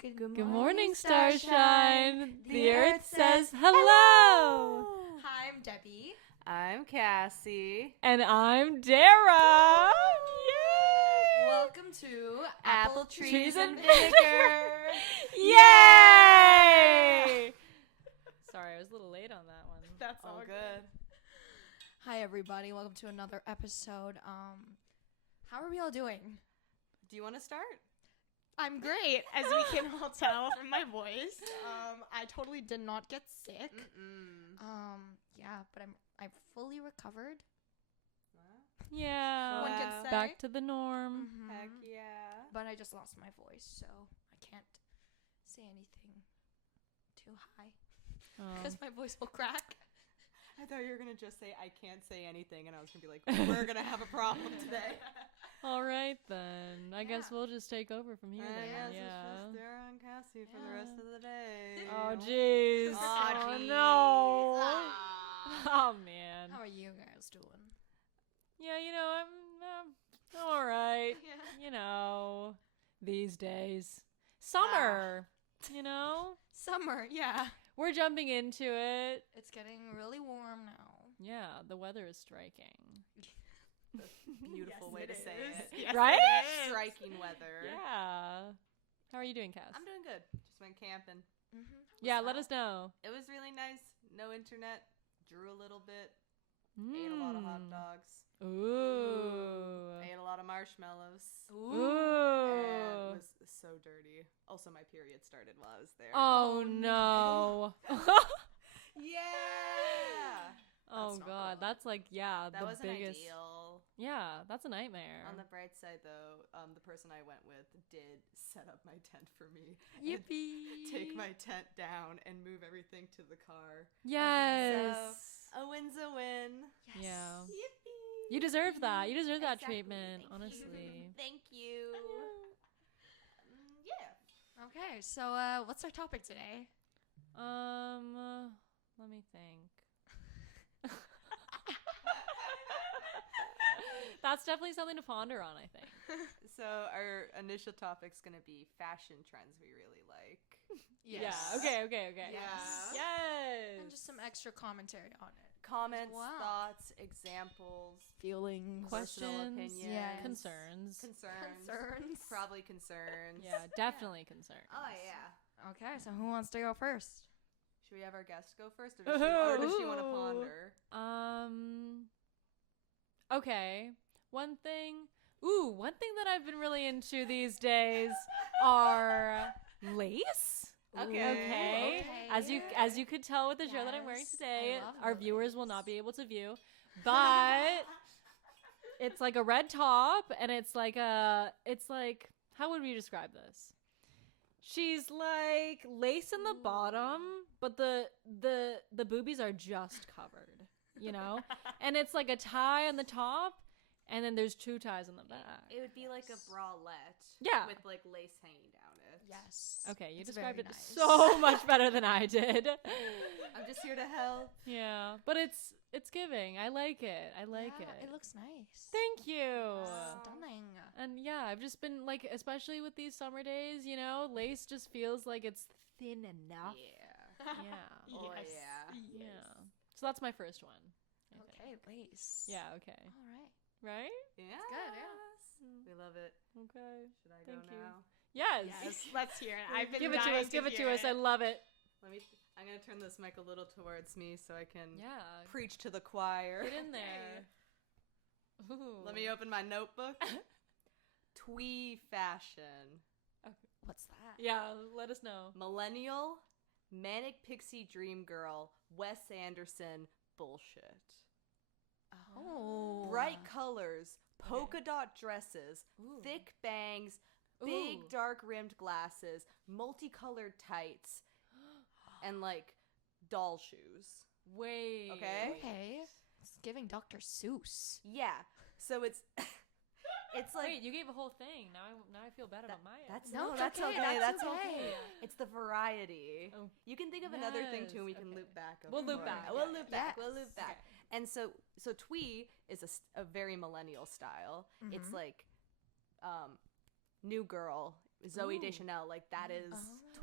Good morning, Starshine. The earth says hello. Hi, I'm Debbie. I'm Cassie. And I'm Darrah. Yay! Welcome to Apple Trees and and Vinegar. Yay! Sorry, I was a little late on that one. That's All good. Hi, everybody. Welcome to another episode. How are we all doing? Do you want to start? I'm great, as you can all tell from my voice. I totally did not get sick. Yeah, but I've fully recovered. Yeah. One could Wow. say. Back to the norm. Mhm. Heck yeah. But I just lost my voice, so I can't say anything too high because my voice will crack. I thought you were going to just say, I can't say anything, and I was going to be like, we're going to have a problem today. All right, then. I guess we'll just take over from here. I Then. guess Yeah. it's just Darrah and Cassie for the rest of the day. Oh, jeez. Aw, Oh, jeez. no. Ah. Oh, man. How are you guys doing? Yeah, you know, I'm all right. You know, these days. Summer, you know? Summer, yeah. We're jumping into it. It's getting really warm now. Yeah, the weather is striking. Beautiful Yes, way it to say is. it. Yes, Right? it is. Striking weather. Yeah. How are you doing, Cass? I'm doing good. Just went camping. Yeah, let us know. It was really nice. No internet. Drew a little bit. Ate a lot of hot dogs. Ooh. Ate a lot of marshmallows. Ooh. And was so dirty. Also, my period started while I was there. Oh, no. Yeah. Oh, That's not God. good. That's like, yeah, That the wasn't biggest. ideal. Yeah, that's a nightmare. On the bright side, though, the person I went with did set up my tent for me. and Yippee. Take my tent down and move everything to the car. Yes. A win's a win. Yes. Yeah. Yippee. You deserve that. You deserve that Exactly. treatment, Thank honestly. You. Thank you. Yeah. Okay, so what's our topic today? Let me think. That's definitely something to ponder on, I think. So our initial topic's gonna be fashion trends we really like. Yeah. Okay. Yeah. Yes. And just some extra commentary on it. Comments, Wow. thoughts, examples, Feelings. personal Questions. opinions, Yes. Concerns. concerns, probably concerns. Yeah, definitely concerns. Oh yeah. Okay, so who wants to go first? Should we have our guest go first, or does she want to Ooh. ponder? Okay. One thing that I've been really into these days are lace. Okay. Okay. As you could tell with the show that I'm wearing Yes, today, I love our the viewers will lace. not be able to view, but it's like a red top, and it's like how would we describe this? She's like lace in the bottom, but the boobies are just covered, you know? And it's like a tie on the top, and then there's two ties on the back. It would be like a bralette. Yeah. With like lace hanging down it. Yes. Okay, you It's described very it nice. so much better than I did. I'm just here to help. Yeah, but it's giving. I like it. I like Yeah, it. It looks nice. Thank you. Stunning. And yeah, I've just been like, especially with these summer days, you know, lace just feels like it's thin enough. Yeah. Yeah. Oh Yes. yeah. Yeah. So that's my first one. I think. Okay, lace. Yeah. Okay. All right. Right. Yeah. good, yeah. We love it. Okay. Should I Thank go you. now? Yes. Let's hear it. I've been Give it to us. Give it to us. I love it. I'm gonna turn this mic a little towards me so I can Yeah. preach to the choir. Get in there. Ooh. Let me open my notebook. Twee fashion. What's that? Yeah. Let us know. Millennial, manic pixie dream girl, Wes Anderson bullshit. Oh. Bright colors, polka dot dresses, Ooh. thick bangs, big Ooh. dark rimmed glasses, multicolored tights, and like doll shoes. Wait. Okay. Okay. It's giving Dr. Seuss. Yeah. So it's it's like Wait, you gave a whole thing. Now I feel bad about my that's No, no, it's that's okay, okay. that's That's okay. okay. It's the variety. Oh. You can think of another thing too, and we Yes, can okay. loop back. We'll loop over. back. We'll loop back. We'll Yes. loop back. And so twee is a very millennial style. It's like new girl Zoe Ooh. Deschanel. Like that is.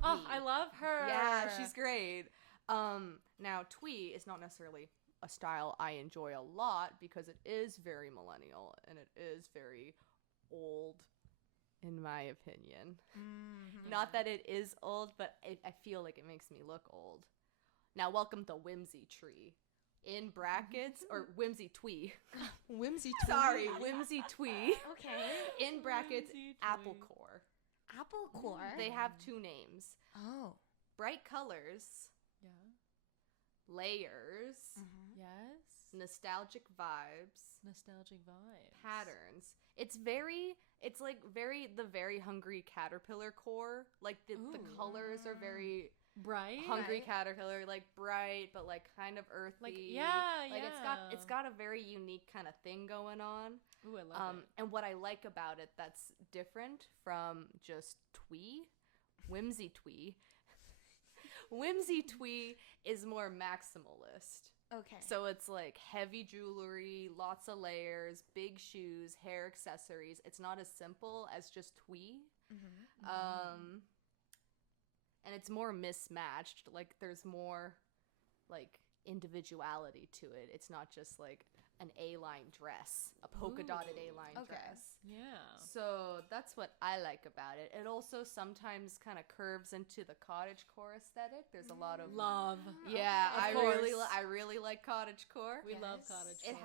Oh, Twee. I love her. Yeah, she's great. Now twee is not necessarily a style I enjoy a lot because it is very millennial and it is very old, in my opinion. Mm-hmm. Not that it is old, but I feel like it makes me look old. Now, welcome to Whimsy Tree. In brackets, or Whimsy Twee. Whimsy. Sorry, Whimsy Twee. Okay. In brackets, Whimsy Twee. Apple Core. Apple core. They have two names. Oh. Bright colors, Yeah. layers, Mm-hmm. Yes. nostalgic vibes, Nostalgic vibes. patterns. It's like the very hungry caterpillar core. Like the Ooh. colors are very Bright. hungry Right. caterpillar, like bright but like kind of earthy. Like, yeah, like yeah. it's got a very unique kind of thing going on. Ooh, I love it. And what I like about it that's different from just twee, Whimsy Twee. Whimsy Twee is more maximalist. Okay. So it's like heavy jewelry, lots of layers, big shoes, hair accessories. It's not as simple as just twee. Mm-hmm. And it's more mismatched. Like there's more like individuality to it. It's not just like an A-line dress, a polka dotted Ooh, A-line okay. dress. Yeah. So that's what I like about it. It also sometimes kind of curves into the cottagecore aesthetic. There's a lot of Love. yeah, Of I really like cottagecore. We love Yes. cottage. It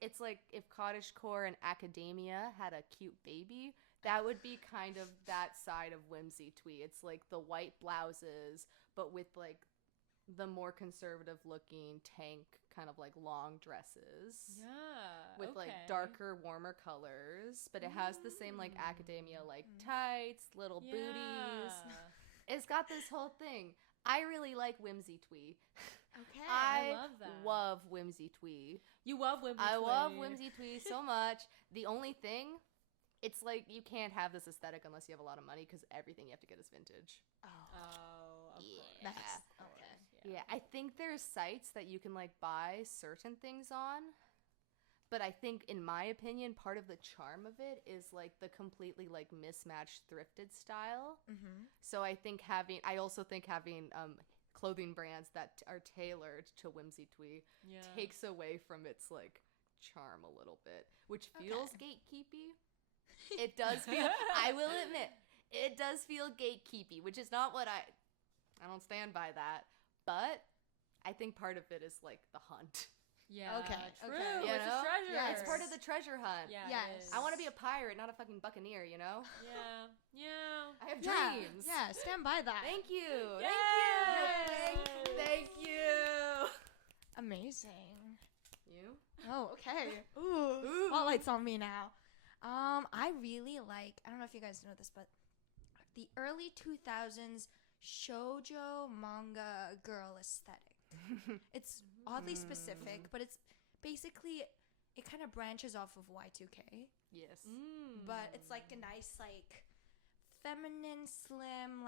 it's like if cottagecore and academia had a cute baby, that would be kind of that side of Whimsy Twee. It's like the white blouses, but with like the more conservative looking tank kind of like long dresses. Yeah. With like okay. darker, warmer colors, but it has the same like academia like tights, little booties. Yeah. It's got this whole thing. I really like Whimsy Twee. Okay. I love that. love Whimsy Twee. You love Whimsy I Twee. love Whimsy Twee so much. The only thing, it's like you can't have this aesthetic unless you have a lot of money because everything you have to get is vintage. Oh. Oh, of Yeah. course. That's- Of okay. course, Yeah, I think there's sites that you can like buy certain things on. But I think, in my opinion, part of the charm of it is like the completely like mismatched thrifted style. Mm-hmm. So I also think having clothing brands that are tailored to Whimsy Twee Yeah. takes away from its like charm a little bit, which feels gatekeepy. It does feel. I will admit, it does feel gatekeepy, which is not what I don't stand by that. But I think part of it is like the hunt. Yeah. Okay, True. okay. You It's know? a treasure. Yeah, It's part of the treasure hunt. Yeah. Yes. I want to be a pirate, not a fucking buccaneer, you know? Yeah. Yeah. I have Yeah. dreams. Yeah. Stand by that. Thank you. Yes. Thank you. Thank you. Amazing. You? Oh, okay. Ooh. Spotlight's on me now. I really like, I don't know if you guys know this, but the early 2000s shoujo manga girl aesthetic. It's oddly specific, but it's basically, it kind of branches off of Y2K, Yes. but it's like a nice, like, feminine, slim,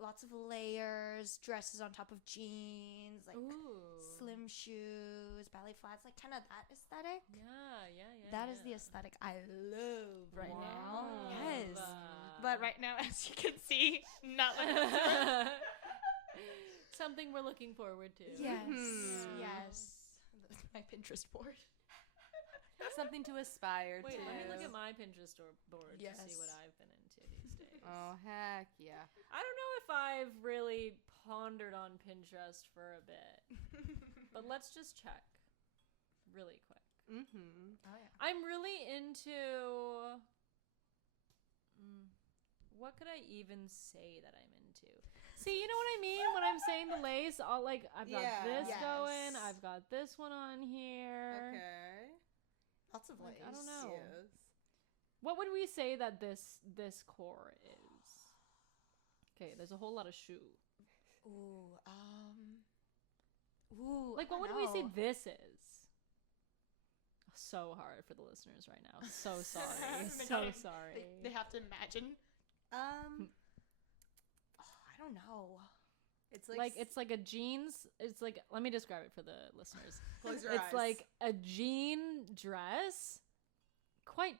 lots of layers, dresses on top of jeans, like Ooh. slim shoes, ballet flats, like kind of that aesthetic. Yeah. That is the aesthetic I love right now. Wow. Yes. But right now, as you can see, not like Something we're looking forward to. Yes. Mhm. Yes. My Pinterest board. Something to aspire Wait, to. let me look at my Pinterest board to Yes. see what I've been into these days. Oh, heck yeah. I don't know if I've really pondered on Pinterest for a bit, but let's just check really quick. Mm-hmm. Oh yeah. I'm really into. What could I even say that I'm into? See, you know what I mean when I'm saying the lace. I've got Yeah. this Yes. going. I've got this one on here. Okay. Lots of Like, lace. I don't know. Yes. What would we say that this core is? Okay, there's a whole lot of shoe. Ooh. Ooh. Like, what would we say this is? So hard for the listeners right now. So sorry. So sorry. They have to imagine. Um, I don't know. it's It's like a jeans. It's like, let me describe it for the listeners. close your It's eyes. like a jean dress, quite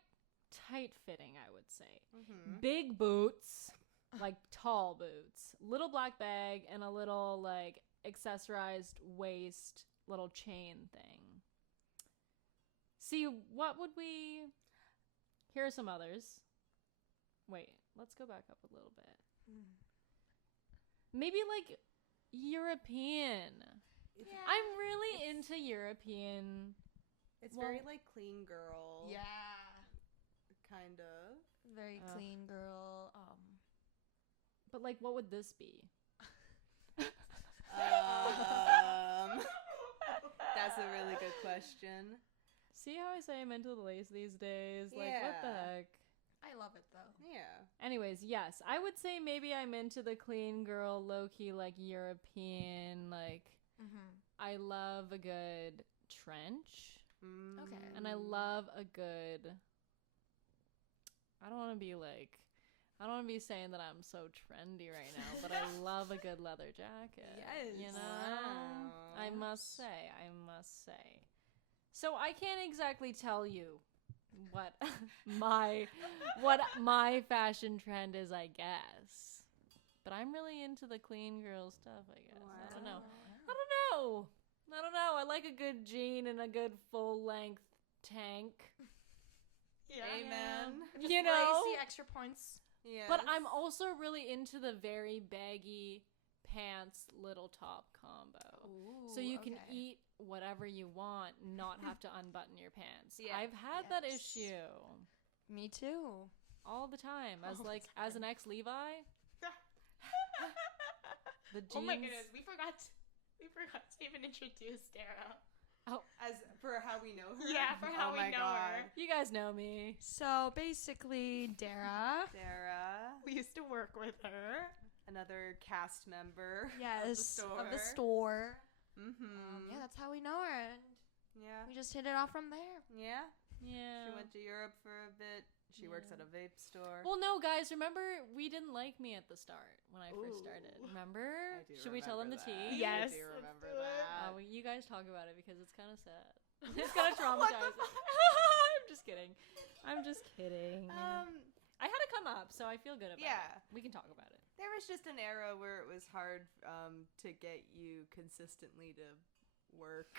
tight fitting, I would say. Mm-hmm. Big boots, like tall boots, little black bag, and a little like accessorized waist, little chain thing. See, what would we? Here are some others. Wait, let's go back up a little bit. Maybe like European. Yeah. I'm really into European. It's Well- very like clean girl. Yeah. Kind of. Very Ugh. clean girl. But like, what would this be? That's a really good question. See how I say I'm into the lace these days? Like, what the Yeah. heck? I love it though. Yeah. Anyways, yes, I would say maybe I'm into the clean girl, low-key, like, European, like, I love a good trench, Okay. and I love a good, I don't want to be saying that I'm so trendy right now, but I love a good leather jacket. Yes. You know? Wow. I must say. So I can't exactly tell you what my fashion trend is, I guess. But I'm really into the clean girl stuff, I guess. I don't know. I like a good jean and a good full length tank. Yeah. Amen. You know? Lacy extra points. Yeah. But I'm also really into the very baggy pants little top combo. So you can eat whatever you want, not have to unbutton your pants. Yeah. I've had that Yes. issue Me too. all the time. As All the like as an ex Levi, the jeans. Oh my goodness, we forgot to even introduce Darrah. As for how we know her. Yeah, for how Oh we my know God. her. You guys know me. So basically, Darrah, Darrah, we used to work with her. another cast member. Yes, Of of the store. Mm-hmm. Yeah, that's how we know her, and Yeah. we just hit it off from there. Yeah. Yeah. She went to Europe for a bit. She works at a vape store. Well, no, guys, remember we didn't like me at the start when I first started. Ooh. Remember? I do Should we tell them the remember tea? that. Yes. I do let's remember do it. that. Well, you guys talk about it because it's kind of sad. It's kind of What the traumatizing. fuck? I'm just kidding. I had to come up, so I feel good about Yeah. it. We can talk about it. There was just an era where it was hard to get you consistently to work.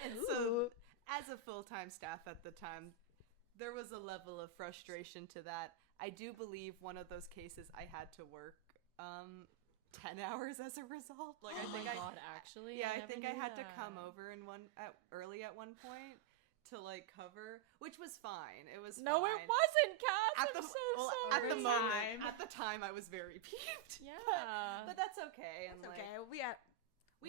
And so, as a full-time staff at the time, there was a level of frustration to that. I do believe one of those cases I had to work 10 hours as a result. Like, Oh I think my God, actually? I never think I knew had to that. come over early at one point to like cover, which was fine. It was No, fine. it wasn't, Cass. At I'm the, so well, sorry. at the Every moment, time. at the time, I was very peeved. Yeah. But that's okay. And It's like, okay. we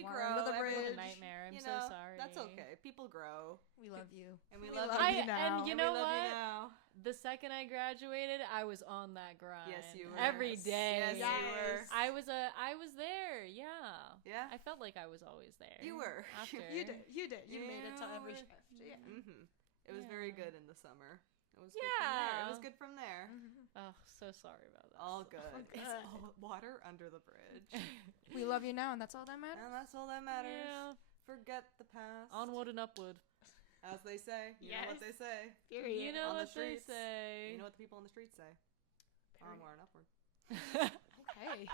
Water grow. under the everyone- bridge. What a nightmare. I'm you so know, sorry. That's okay. People grow, We love you. and we We love love you. you now. And you And know we love what? you now. The second I graduated, I was on that grind. Yes, you were. Every Yes. day. Yes, you were. I was there. Yeah. Yeah. I felt like I was always there. You were. After. You did. You did. You made it to every You shift. Yeah. Mm-hmm. It was very Yeah. good in the summer. It was good from there. It Yeah. was good from there. Oh, so sorry about that. All good. good. It's all water under the bridge. We love you now, and that's all that matters. And that's all that matters. Yeah. Forget the past. Onward and upward. As they say. You know what they Yes. say. Period. You know On the what they streets. say. You know what the people on the streets say. Period. Onward and upward. Okay.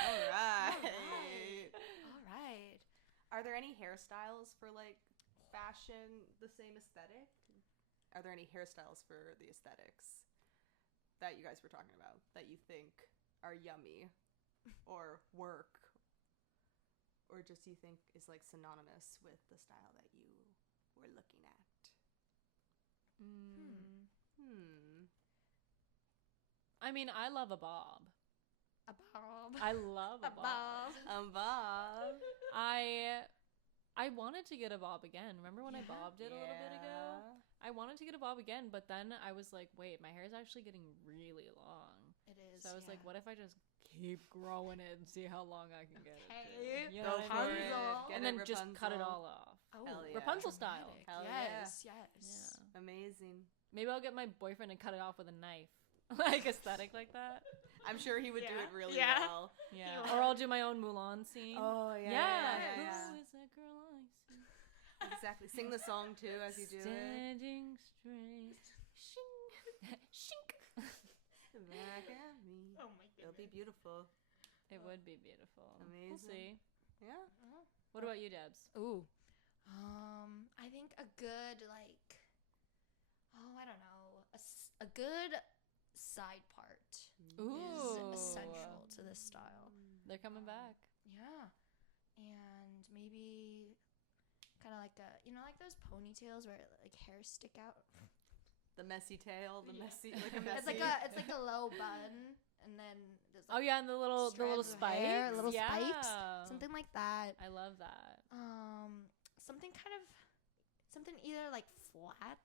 All right. All right. Are there any hairstyles for like fashion, the same aesthetic? Are there any hairstyles for the aesthetics that you guys were talking about that you think are yummy or work or just you think is like synonymous with the style that you were looking at? I mean, I love a bob. A bob. I love a bob. Bob. I wanted to get a bob again. Remember when I bobbed it a little bit ago? I wanted to get a bob again, but then I was like, wait, my hair is actually getting really long. It is. So I was like, what if I just keep growing it and see how long I can get it Okay. to? You Go know what for I mean? it. Rapunzel. Get And it, then just cut it Rapunzel. all off. Oh, Hell yeah. Rapunzel style. dramatic. Hell yeah. Yes. Yes. Yeah. Amazing. Maybe I'll get my boyfriend and cut it off with a knife. Like aesthetic like that. I'm sure he would do Yeah. it really Yeah. well. Yeah. would. Or I'll do my own Mulan scene. Oh, yeah. yeah. Who is that girl I see? Exactly. Sing the song too as you do it. Standing straight. Shing. Shink. Back at me. Oh my It'll be beautiful. It would be beautiful. Amazing. We'll see. Yeah. What about you, Debs? Ooh. I think a good I don't know, a good side part Ooh. is essential to this style. They're coming back. Yeah, and maybe kind of like like those ponytails where like hairs stick out. The messy tail, Yeah. like a messy. It's like a low bun, and then there's Oh like yeah, and the little strands of spikes. hair, little yeah. spikes, something like that. I love that. Something either like flat,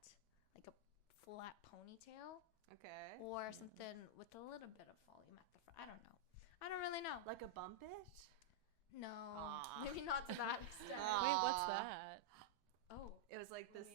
like a flat ponytail, Okay. or something with a little bit of volume at the front. I don't know. I don't really know. Like a bump it? No, Aw. maybe not to that extent. Wait, what's Aw. that? Oh, It was like this.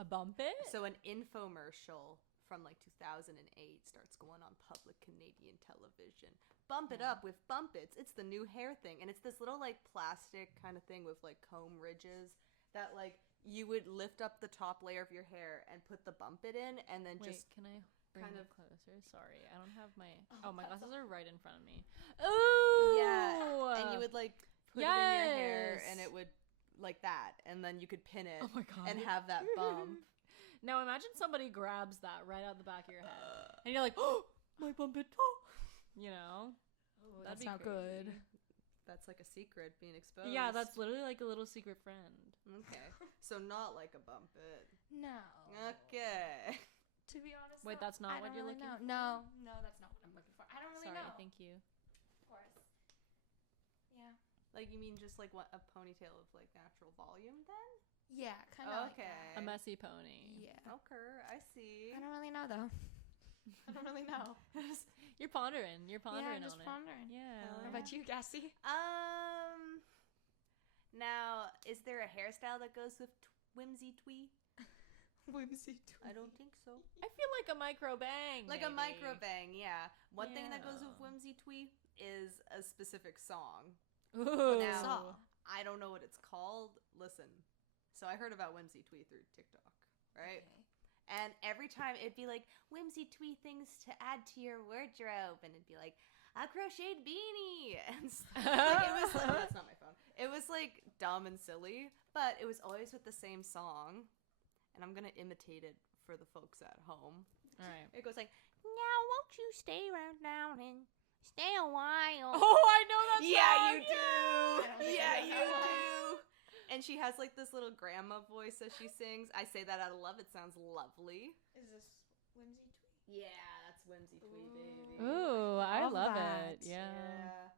A bump it? So an infomercial from like 2008 starts going on public Canadian television. Bump it up with Bump Its. It's the new hair thing. And it's this little like plastic kind of thing with like comb ridges that like you would lift up the top layer of your hair and put the Bump It in and then Wait, just can I bring kind it of- closer? Sorry, I don't have my. Oh, My that's glasses are right in front of me. Ooh. Yeah, and you would like put it in your hair and Yes. it would like that and then you could pin it Oh my god. and have that bump. Now imagine somebody grabs that right out the back of your head, and you're like, "Oh, my bump it!" Oh. You know, that's be not good. crazy. That's like a secret being exposed. Yeah, that's literally like a little secret friend. Okay. So not like a bump it. No. Okay. To be honest, Wait, though, that's not I what don't you're really looking know. No, that's not what I'm looking for. I don't really Sorry, know. thank you. Of course. Yeah. Like you mean just like what a ponytail of like natural volume then? Yeah, kind of. Okay. Like A messy pony. that. Yeah. Okay, I see. I don't really know though. I don't really know. You're pondering. You're pondering Yeah, I'm just on pondering. it. Yeah. Hell What about you, Cassie? Now, is there a hairstyle that goes with whimsy twee? Whimsy I don't think so. I feel like a micro bang. Like a maybe. micro bang, yeah. One thing that goes with Yeah. whimsy twee is a specific song. Ooh. Now, Song. I don't know what it's called. Listen, so I heard about whimsy twee through TikTok, right? Okay. And every time it'd be like, whimsy twee things to add to your wardrobe. And it'd be like, a crocheted beanie. And like, it was, oh, that's not my phone. It was like dumb and silly, but it was always with the same song. And I'm going to imitate it for the folks at home. All right. It goes like, now won't you stay around now and stay a while? Oh, I know that Yeah, song. you do. Yes. Yeah, I you know that do. And she has like this little grandma voice as she sings. I say that out of love. It sounds lovely. Is this whimsy tweet? Yeah, that's whimsy twee, baby. Ooh, I Love love that. it. Yeah.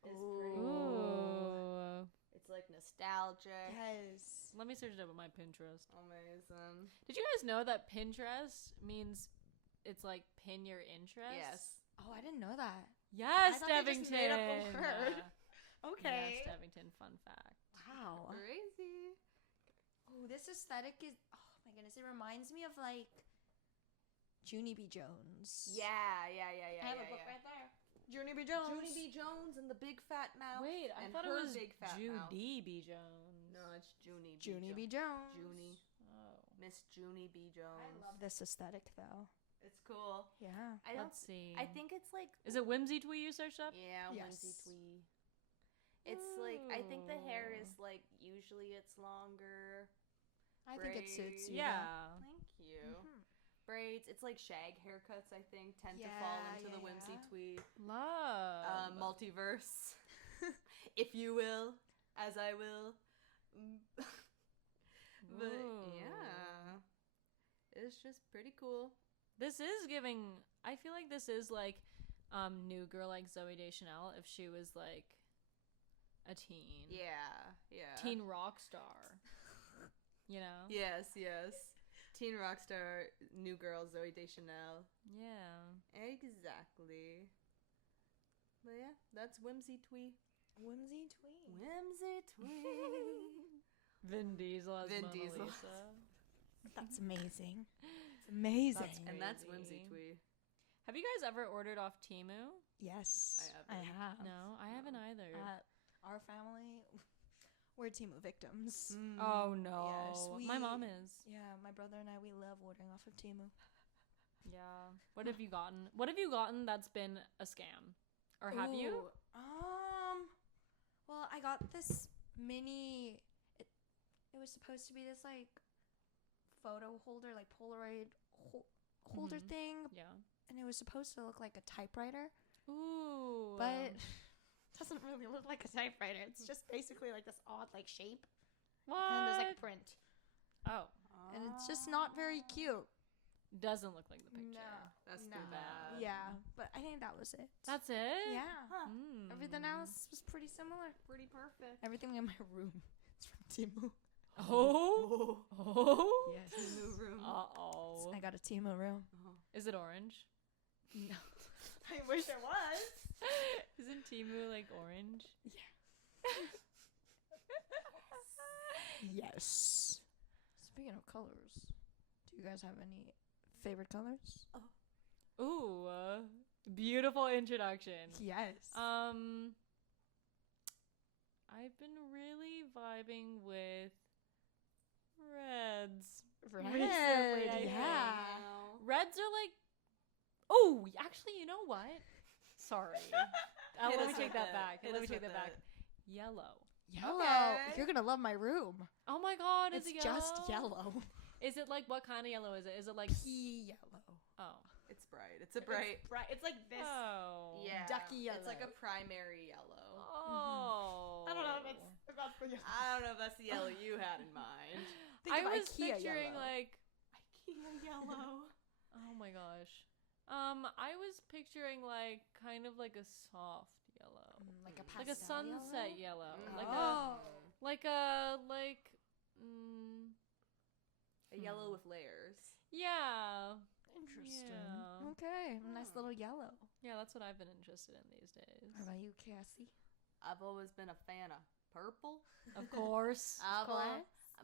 It's pretty cool. Ooh. It's like nostalgic. Yes. Let me search it up on my Pinterest. Amazing. Did you guys know that Pinterest means it's like pin your interest? Yes. Oh, I didn't know that. Yes, I thought they Devington. just made up a word. Yeah. Okay. Yes, Devington. Fun fact. Wow. Crazy. Oh, this aesthetic is. Oh my goodness, it reminds me of like Junie B. Jones. Yeah. I have a book right there. Junie B. Jones. Junie B. Jones and the big fat mouth. Wait, I and thought it her was big fat mouth. Judy B. Jones. No, it's Junie B. Junie B. Jones. Jones. Junie. Oh. Miss Junie B. Jones. I love this aesthetic though. It's cool. Yeah. I don't. Let's see. I think it's like. Is it Whimsy Twee you searched up? Yeah, Yes. whimsy twee. It's like I think the hair Ooh. is like usually it's longer. I think it suits you. Yeah. Thank you. Mhm. Braids. It's like shag haircuts. I think tend to fall Yeah, into the yeah, whimsy yeah. twee Love. multiverse, if you will, as I will. But Ooh. yeah, it's just pretty cool. This is giving. I feel like this is like new girl like Zooey Deschanel if she was like a teen. Yeah. Teen rock star. You know? Yes. Teen rock star, new girl Zooey Deschanel. Yeah. Exactly. But yeah, that's whimsy twee. Whimsy tweet. Whimsy twee. Vin Diesel as Vin Mona Diesel. Lisa. That's amazing. It's amazing. That's And that's whimsy Crazy. twee. Have you guys ever ordered off Temu? Yes, I I haven't. have. No, I haven't either. Our family, we're Temu victims. Oh no. Yes, My we- mom is. Yeah, my brother and I, we love ordering off of Temu. Yeah. What have you gotten? What have you gotten that's been a scam? Or have you? Ooh, well, I got this mini. It was supposed to be this like photo holder, like Polaroid holder Mhm. thing, Yeah. and it was supposed to look like a typewriter, Ooh. but it doesn't really look like a typewriter. It's just basically like this odd like shape, what? and then there's like a print, Oh. and it's just not very cute. Doesn't look like the picture. That's No. too bad. Yeah, but I think that was it. That's it? Yeah. Huh. Mm. Everything else was pretty similar. Pretty perfect. Everything in my room is from Temu. Oh. Oh. Yes. New room. Uh-oh. I got a Temu room. Is it orange? No. I wish it was. Isn't Timu like orange? Yes. Speaking of colors, do you guys have any favorite colors? Ooh. Beautiful introduction. Yes. I've been really vibing with reds. Red. recently, I Yeah. Reds are like, oh, actually, you know what? Sorry. Hit Let me us take with that it. back. Hit Let me us take with that back. it. Yellow. Yellow. Okay. You're gonna love my room. Oh my god, It's is it just yellow. Is it like, what kind of yellow is it? Is it like, Pea yellow. oh. It's bright. It's a bright. It's like this. Oh. Yeah. ducky It's like a yellow. primary yellow. Oh. I don't know if that's the yellow. I don't know if that's the yellow you had in mind. Think I of was IKEA picturing yellow. like, IKEA yellow. oh my gosh. I was picturing like kind of like a soft yellow. Like a Like a pastel sunset yellow. Mm. Like Oh. A yellow with layers. yeah. Interesting. Yeah. Okay. Nice Hmm. little yellow. Yeah, that's what I've been interested in these days. How about you, Cassie? I've always been a fan of purple. Of course.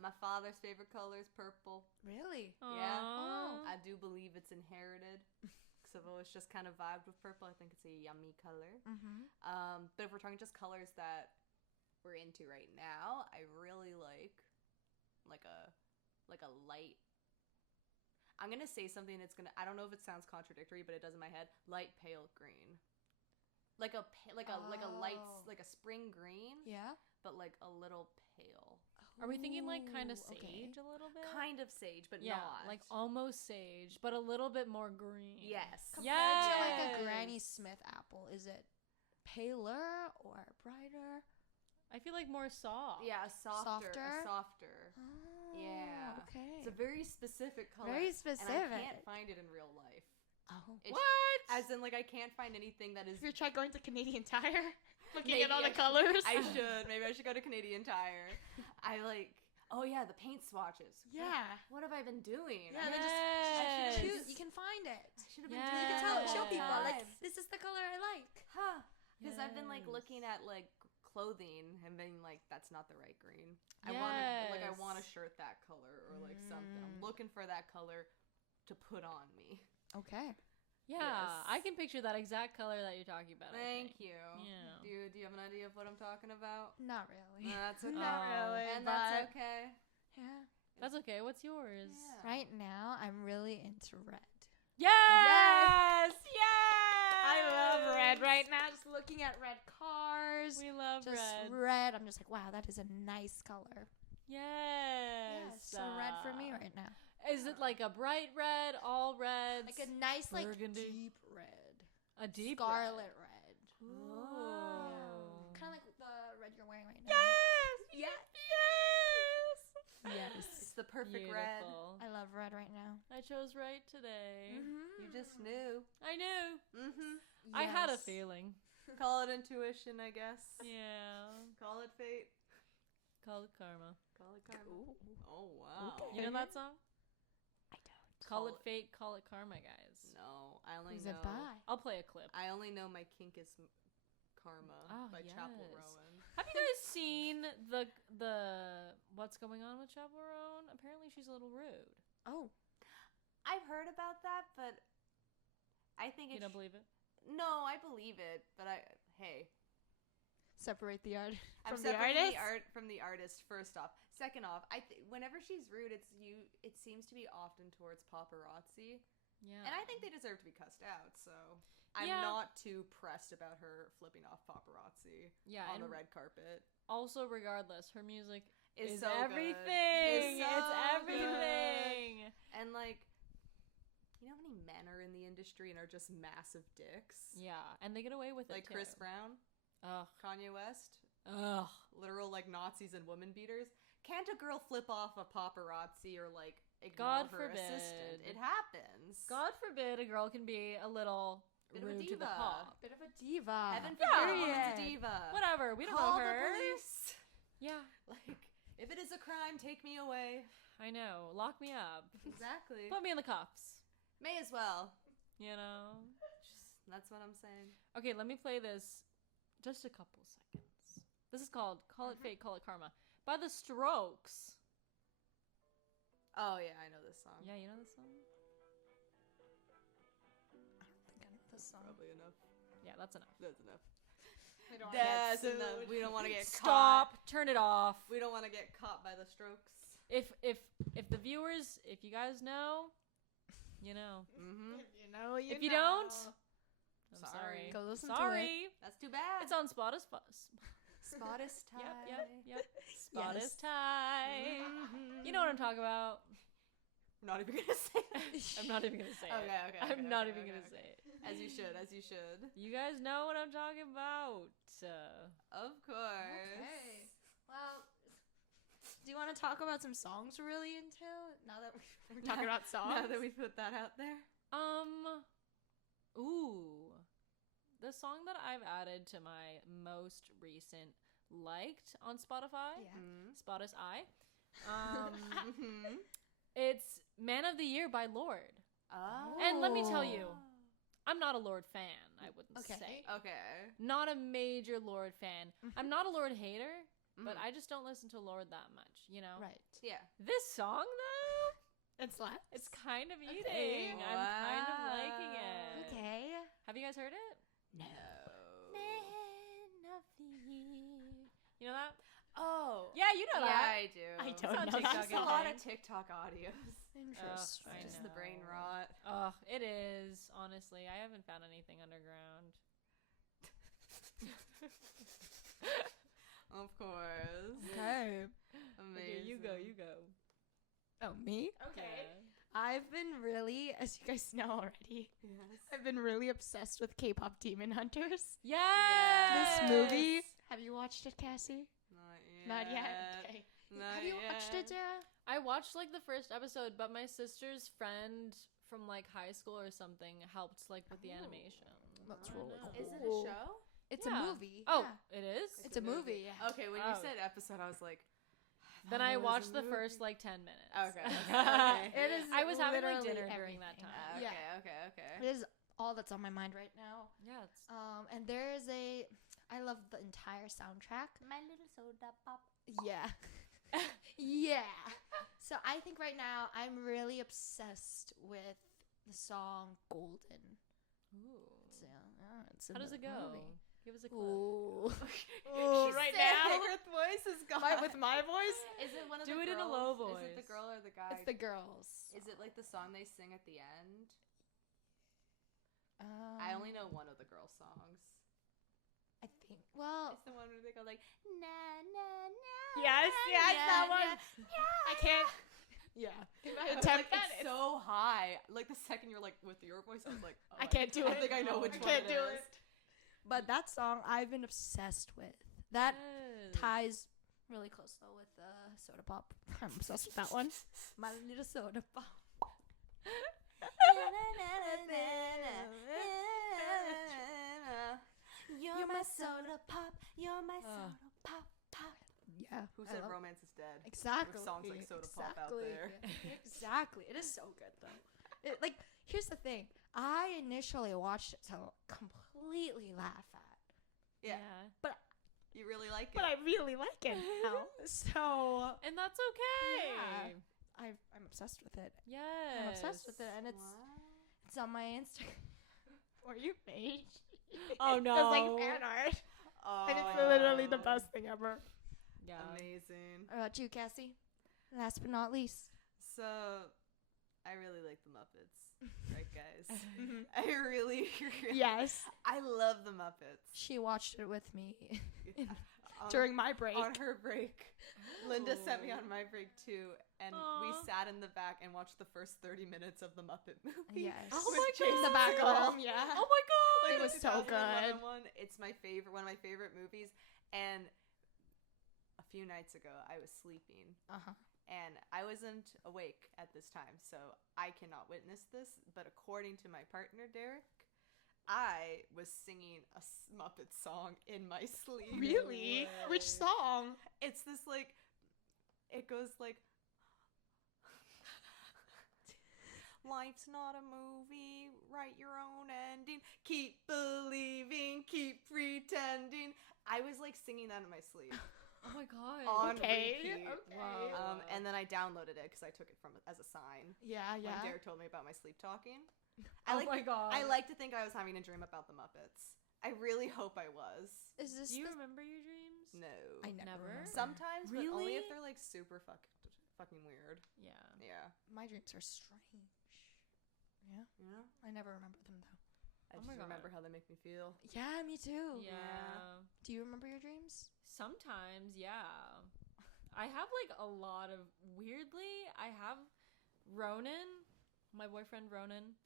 My father's favorite color is purple. Really? Yeah. Aw. I do believe it's inherited. Because I've always just kind of vibed with purple. I think it's a yummy color. Mm-hmm. But if we're talking just colors that we're into right now, I really like a light. I'm gonna say something that's gonna. I don't know if it sounds contradictory, but it does in my head. Light pale green, like a light, Oh. like a spring green, Yeah. but like a little pale, Are we thinking like kind of Ooh, sage okay. a little bit? kind of sage, but yeah, not like almost sage, but a little bit more green. yes. Compared to like a Yes. Granny Smith apple, is it paler or brighter? I feel like more soft. Yeah, a softer. Softer? Oh, Oh, Yeah. Okay. it's a very specific color. Very And specific. I can't find it in real life. Oh. It's- What? As in, like, I can't find anything that is. Have you tried going to Canadian Tire? Looking Maybe at all the I- colors? I should. Maybe I should go to Canadian Tire. I like. Oh yeah, the paint swatches. Yeah. What have I been doing? Yeah, I they Yes. just choose. You can find it. should have been Yeah. doing. You can tell, show Yeah. people like this is the color I like. Huh? Because I've been like Yes. looking at like clothing and being like, that's not the right green. I Yes. want a shirt that color or like something. I'm Mm. looking for that color to put on me. Okay. Yeah, Yes. I can picture that exact color that you're talking about. I Thank think. you. Yeah. Do you have an idea of what I'm talking about? Not really. That's okay. Not really. And but that's okay. yeah. That's okay. What's yours? Yeah. Right now, I'm really into red. Yes! Yes! I love red right now. Just looking at red cars. We love Just red. red. I'm just like, wow, that is a nice color. Yes. So red for me right now. Is it like a bright red, all reds? Like a nice, like Burgundy. deep red, a deep scarlet red. Ooh. Kind of like the red you're wearing right now. Yes! Yes! Yes. It's the perfect red. Beautiful. I love red right now. I chose right today. You just knew. I knew. Mm-hmm. I had a Yes. feeling. Call it intuition, I guess. Yeah. Call it fate. Call it karma. Call it karma. Oh wow. You know that song? I don't. Call Call it fate, call it karma, guys. No, I only Who's know. it by? I'll play a clip. I only know my kink is karma Oh, by Chapel yes. Rowan. Have you guys seen the what's going on with Chapel Roan? Apparently she's a little rude. Oh. I've heard about that, but I think You it's don't believe it? no. I believe it, but hey, Separate the art I'm from the separating artist. from the artist. First off, second off, whenever she's rude, it seems to be often towards paparazzi. Yeah. And I think they deserve to be cussed out, so I'm Yeah. not too pressed about her flipping off paparazzi Yeah, on the and red carpet. also, regardless, her music It's is so good. everything. It's It's so everything. And like, you know how many men are in the industry and are just massive dicks? Yeah, and they get away with Like it too. Chris Brown, Ugh. Kanye West, Ugh. literal like Nazis and woman beaters. Can't a girl flip off a paparazzi or like ignore God her forbid. assistant? It happens. God forbid a girl can be a little Bit of a rude to the diva. pop. Bit of a diva. Heaven Yeah. forbid a woman's a diva. Whatever, we don't Call know her. the police. Yeah, Like, if it is a crime, take me away. I know. Lock me up. Exactly. Put me in the cuffs. May as well. You know. That's what I'm saying. Okay, let me play this. Just a couple seconds. This is called "Call It Fate, Call It Karma" by The Strokes. Oh yeah, I know this song. Yeah, you know this song? I don't think I know this song. Probably enough. Yeah, that's enough. That's enough. We don't That's enough. We don't want to get Stop. caught. Turn it off. We don't want to get caught by the Strokes. If the viewers, if you guys know, you know. Mm-hmm. You know, you If you know. don't, I'm Sorry. sorry. Go listen to sorry. That's too bad. It's on Spotify. Spottis tie. Yep. Spotify. Mhm. You know what I'm talking about. I'm not even gonna say it. I'm not even gonna say it. Okay. I'm not even gonna say it. As you should. As you should. You guys know what I'm talking about. Of course. Okay. Well, do you want to talk about some songs we're really into? Now that we're talking about songs. Now that we put that out there. Ooh. The song that I've added to my most recent liked on Spotify. Yeah. Mm. Spotify. Mhm. It's Man of the Year by Lord. Oh. And let me tell you, I'm not a Lord fan, I wouldn't Okay. say. Okay. Not a major Lord fan. I'm not a Lord hater, but Mhm. I just don't listen to Lord that much, you know? Right. Yeah. This song, though, It's like. it's kind of Okay. eating. I'm kind of liking Wow. it. Okay. Have you guys heard it? No. Man of the Year. You know that? Oh. Yeah, you know Yeah, that. I do. I It's don't on know TikTok, that Just a lot I of think. TikTok audios. Interesting. I Just the brain know. rot. Oh, it is. Honestly, I haven't found anything underground. Of course. Okay. Amazing. Okay, you go. You go. Oh, me? Yeah. I've been really, as you guys know already, Yes. I've been really obsessed with K-pop Demon Hunters. Yes. This movie. Have you watched it, Cassie? Not yet. Not yet. Okay. Not Have you watched it, yet. Darrah? I watched like the first episode, but my sister's friend from like high school or something helped like with the Oh. animation. That's I really know. Is it a Cool. show? It's Yeah. a movie. Oh, Yeah. it is. It's a movie. Yeah. Okay, when Oh. you said episode, I was like. Then thought I it was a watched the movie. first like 10 minutes. Okay. Okay. It is. I was having like literally dinner during that everything. time. Okay. Yeah. Okay. It is all that's on my mind right now. Yeah, it's And there is I love the entire soundtrack. My little soda pop. Yeah. Yeah. So I think right now I'm really obsessed with the song Golden. ooh. It's in How does the it go? movie. Give us a clip. Ooh. She's right sick. now? Her voice is gone. With my voice? Is it one of Do the it in a girls? low Is it voice. the girl or the guy? It's the girls. Is it like the song they sing at the end? I only know one of the girls' songs. I think. Well, It's the one where they go like na na na. yes, yeah, that one. Yeah. I can't. Yeah. I was like, it's so high. Like the second you're like with your voice, I was like, oh, I can't do I it. think I know which I one can't it do is. it. But that song I've been obsessed with. That Yes. ties really close though with Soda Pop. I'm obsessed with that one. My little Soda Pop. You're my soda pop. You're my Ugh. soda pop. Pop. Yeah. Who I said love- romance is dead? Exactly. With songs like Soda Pop out Exactly. there. Exactly. It is so good though. Like, here's the thing. I initially watched it to completely laugh at, Yeah. You really like it. but I really like it now. So And that's okay. Yeah. I'm obsessed with it. Yes. I'm obsessed with it, and it's on my Instagram for you page. Oh, It's no. like fan art, Oh, and it's literally the best thing ever. Yeah. Amazing. What about you, Cassie? Last but not least. So, I really like the Muppets. Right, guys. I really, Yes. I love the Muppets. She watched it with me On- during my break. on her break. Linda sent me Oh. on my break too, and we Aw. sat in the back and watched the first 30 minutes of the Muppet movie. Yes. Oh with my Jason In the back Segel. room, yeah. Oh my god! It The was so 2011 good. One. It's my favorite, one of my favorite movies. And a few nights ago, I was sleeping, Uh-huh. and I wasn't awake at this time, so I cannot witness this. But according to my partner Derek, I was singing a Muppet song in my sleep. Really? Which song? It's this like, it goes like, life's not a movie, write your own ending, keep believing, keep pretending. I was like singing that in my sleep Oh my god! on Okay, repeat. okay. Wow. And then I downloaded it because I took it from as a sign. Yeah, When yeah. Derek told me about my sleep talking. Oh my god! I like to think I was having a dream about the Muppets. I really hope I was. Is this Do you the- remember your dreams? No. I never Never? remember. Sometimes, but only Really? if they're like super fucking weird. Yeah. Yeah. My dreams are strange. Yeah. Yeah. I never remember them though. I Oh my just remember God. how they make me feel. Yeah, me too. Yeah. Do you remember your dreams? Sometimes, yeah. I have like a lot of weirdly. I have Ronan, my boyfriend Ronan.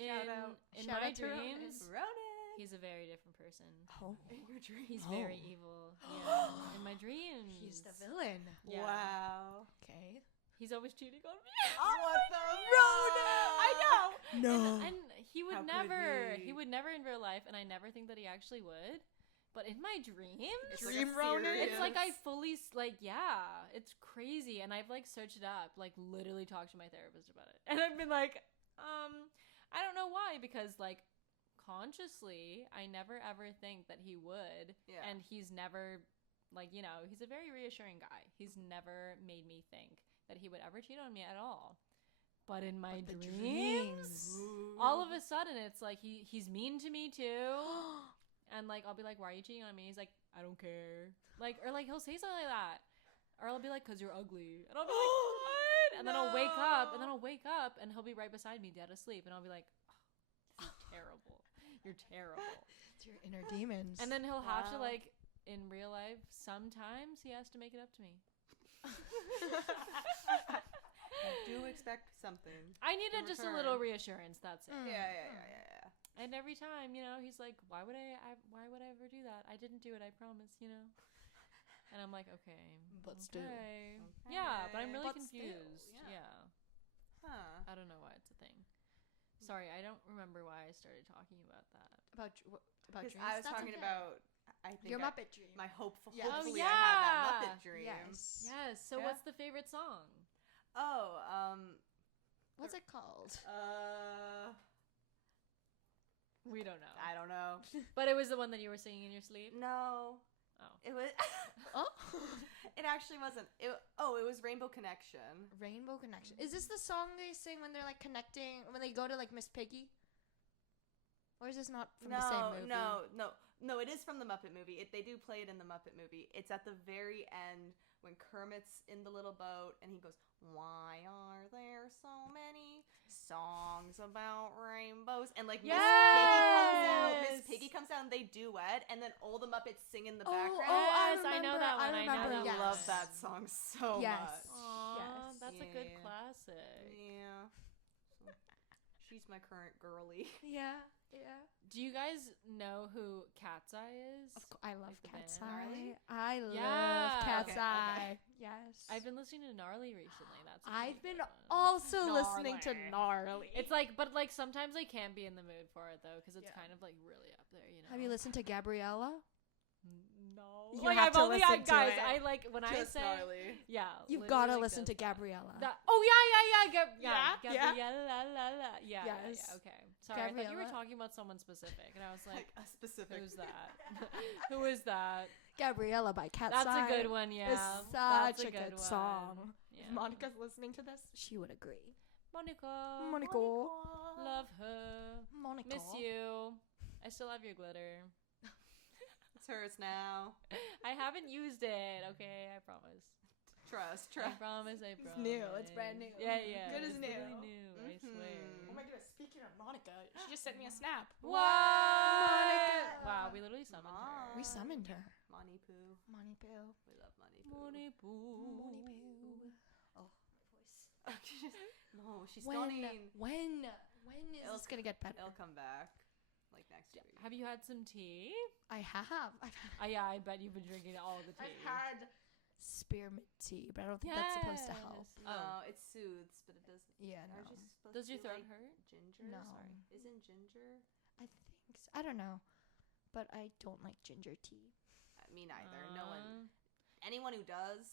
Shout out. In Shout my out to Ronan. dreams, Ronan. he's a very different person. Oh. In your dreams. He's Oh. very evil. Yeah. In my dreams, He's the villain. Yeah. Wow. Okay. He's always cheating on me. Oh, what the Ronan! I know. No. And he would How could never. he? He would never in real life, and I never think that he actually would. But in my dreams, It's Dream like a Ronan? it's like I serious- fully yeah, it's crazy, and I've like searched it up, like literally talked to my therapist about it, and I've been like, I don't know why, because like consciously, I never ever think that he would, Yeah. and he's never like he's a very reassuring guy. He's never made me think that he would ever cheat on me at all. But in my But the dreams, Ooh. all of a sudden it's like he's mean to me too. And like I'll be like, why are you cheating on me? He's like, I don't care. Like, or like he'll say something like that. Or I'll be like, cause you're ugly. And I'll be like, what? And then I'll wake up and he'll be right beside me dead asleep. And I'll be like, oh, you're terrible. You're terrible. It's your inner demons. And then he'll have to Wow. like in real life, sometimes he has to make it up to me. I do expect something. I needed In just a return. little reassurance, that's it. Mm. Yeah. And every time, he's like, why would I ever do that? I didn't do it, I promise. And I'm like, okay. But still. Okay. Yeah, but I'm really But still, confused. yeah. Yeah. Huh. I don't know why it's a thing. Sorry, I don't remember why I started talking about that. about Because dreams. I was That's talking okay. about, I think Your I- Muppet dream. my hopeful. Yeah. Oh, Hopefully, I had that yeah. Muppet dream. Yes. Yes. So Yeah. what's the favorite song? Oh, What's it called? We don't know. I don't know. But it was the one that you were singing in your sleep? No, Oh. it was. Oh. It actually wasn't. It was Rainbow Connection. Rainbow Connection. Is this the song they sing when they're like connecting when they go to like Miss Piggy? Or is this not from the same movie? No. It is from the Muppet movie. They do play it in the Muppet movie. It's at the very end when Kermit's in the little boat and he goes, "Why are there so many songs about rainbows?" And like Miss Piggy comes out and they duet, and then all the Muppets sing in the background. Yes, I know that one. I know I that one. love that song so Yes. much. Aw, Yes. that's a good Yeah. classic. Yeah. So, she's my current girly. Yeah. Yeah. Do you guys know who Cat's Eye is? I love Like the Cat's band. Eye. I love Yeah. Cat's Okay, Eye. Yes. I've been listening to Gnarly recently. That's a I've pretty been good one. also listening to Gnarly. It's like, but like sometimes I can't be in the mood for it though, because it's Yeah. kind of like really up there, Have you listened to Gabriella? No. You Like have I've to only listen to guys. it. I like when I Just say gnarly. yeah. You've got to literally listen to just that. Gabriella. Oh yeah. Yeah, yeah. Gabriella. Yeah. Yes. Okay. Sorry, I thought you were Gabriella. talking about someone specific, and I was like, Like a specific. who's that? Who is that? Gabriella by Cat's That's Eye. a good one. Yeah. Is That's such a good one. song. Yeah. If Monica's listening to this, she would agree. Monica. Monica. Love her. Monica. Miss you. I still have your glitter. It's hers now. I haven't used it. Okay, I promise. Trust. I promise. I promise. new. It's brand new. Yeah, yeah. Good as it's new. really new. I swear. Oh my goodness, speaking of Monica, she just sent me a snap. What? Monica. Wow, we literally summoned her. We summoned her. Money Poo. Money Poo. We love Money Poo. Money Poo. Oh, my voice. No, she's When stunning. is this gonna get better? It'll come back. Like next week. Have you had some tea? I have. Yeah, I bet you've been drinking all the tea. I've had spearmint tea, but I don't think that's supposed to help. No, Oh. it soothes, but it doesn't. Yeah, no. Aren't you supposed Does to your throat like hurt? Ginger? No. Sorry. Isn't ginger? I think so. I don't know, but I don't like ginger tea. Me neither. No one. Anyone who does,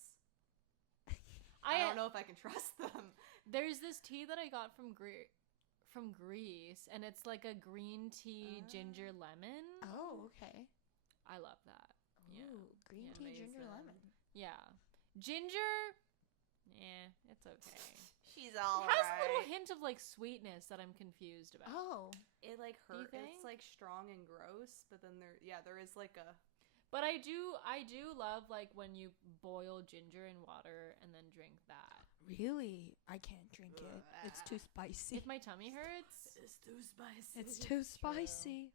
I I don't know if I can trust them. There's this tea that I got from Greece, and it's like a green tea ginger lemon. Oh, okay. I love that. Yeah. Ooh, green Yeah. tea, ginger, Amazing. lemon. Yeah. Ginger, it's okay. She's all It has right. a little hint of like sweetness that I'm confused about. Oh, It like Do you hurt. think? It's like strong and gross, but then there is like a. But I do love like when you boil ginger in water and then drink that. really? I can't drink it. It's too spicy. If my tummy hurts, It's too spicy. It's too spicy.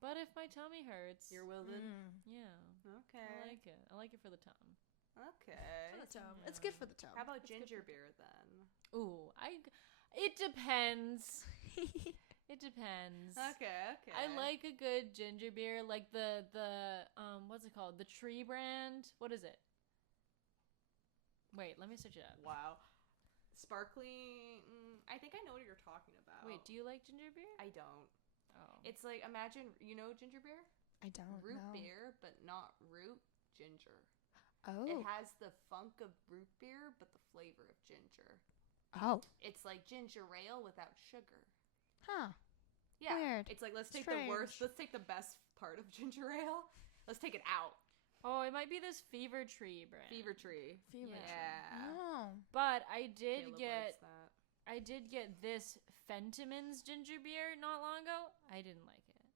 but if my tummy hurts, You're willing. yeah, Okay. I like it. I like it for the tum. Okay. For the tum. It's good for the tum. How about ginger beer then? Ooh, it depends. It depends. Okay. I like a good ginger beer, like the what's it called? The Tree brand. What is it? Wait, let me search it up. Wow. Sparkling. I think I know what you're talking about. Wait, do you like ginger beer? I don't. Oh. It's like imagine ginger beer, I don't root know. beer, but not root ginger. Oh. It has the funk of root beer, but the flavor of ginger. Oh. It's like ginger ale without sugar. Huh. Yeah, Weird. it's like let's take the worst. Strange. Let's take the best part of ginger ale. Let's take it out. Oh, it might be this Fever Tree brand. Fever Tree. Fever Yeah. Yeah. Oh. But I did Caleb get likes that. this Fentimans ginger beer not long ago. I didn't like it.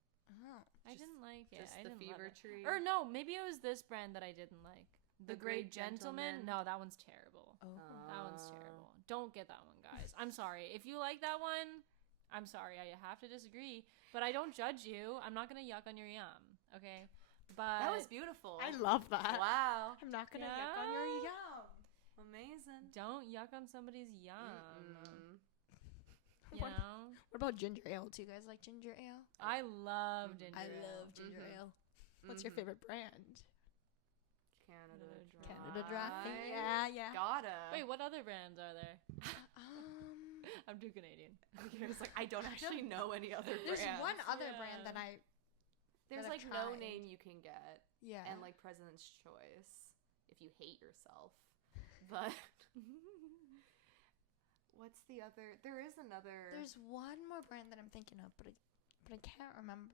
Oh. I didn't like it. Just I the didn't love Fever it. Tree. Or no, maybe it was this brand that I didn't like. The Great Gentleman. No, that one's terrible. Oh. That one's terrible. Don't get that one, guys. I'm sorry. If you like that one, I'm sorry. I have to disagree. But I don't judge you. I'm not going to yuck on your yum. Okay? But That was beautiful. I love that. Wow. I'm not gonna yuck on your yum. Amazing. don't yuck on somebody's yum. Mm-mm. You What- know? What about ginger ale? Do you guys like ginger ale? I love ginger I ale. love ginger Mhm. ale. What's your Mhm. favorite brand? Canada Dry. Canada Dry. Yeah. Gotta. Wait, what other brands are there? Um, I'm too Canadian. I was like, I don't actually know any other there's brands. one other Yeah. brand that There's that I've like no tried. name you can get, yeah. and like President's Choice if you hate yourself. But what's the other? There is another. There's one more brand that I'm thinking of, but I can't remember.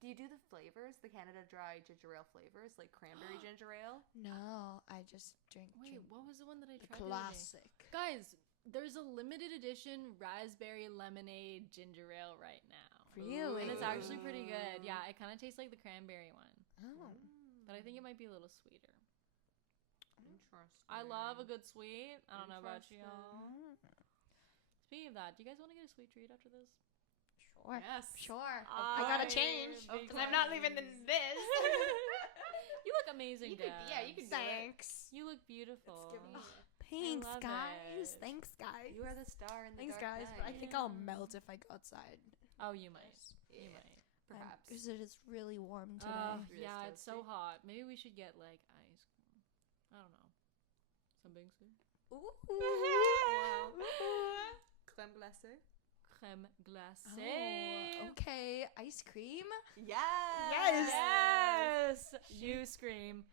Do you do the flavors, the Canada Dry ginger ale flavors, like cranberry ginger ale? No, I just drink Wait, what was the one that I the tried? the other day? classic. Guys, there's a limited edition raspberry lemonade ginger ale right now. Really? And it's actually pretty good. Yeah, it kind of tastes like the cranberry one, Oh. but I think it might be a little sweeter. Interesting. I love a good sweet. I don't know about you all. Mm. Speaking of that, do you guys want to get a sweet treat after this? Sure. Yes. Sure. I gotta change Of because I'm not leaving this. You look amazing, You could- Deb. yeah, you could do it. Thanks. You look beautiful. Thanks, love guys. it. Thanks, guys. You are the star in the Thanks, dark guys. But I night. think I'll melt if I go outside. Oh, you might. You Yeah. might. Perhaps. Because it is really warm today. Really Yeah, it's so toasty. hot. Maybe we should get like ice cream. I don't know. Some bingsu. Wow. Creme glacée. Creme glacée. Oh, okay. Ice cream. Yes. Yes. You scream.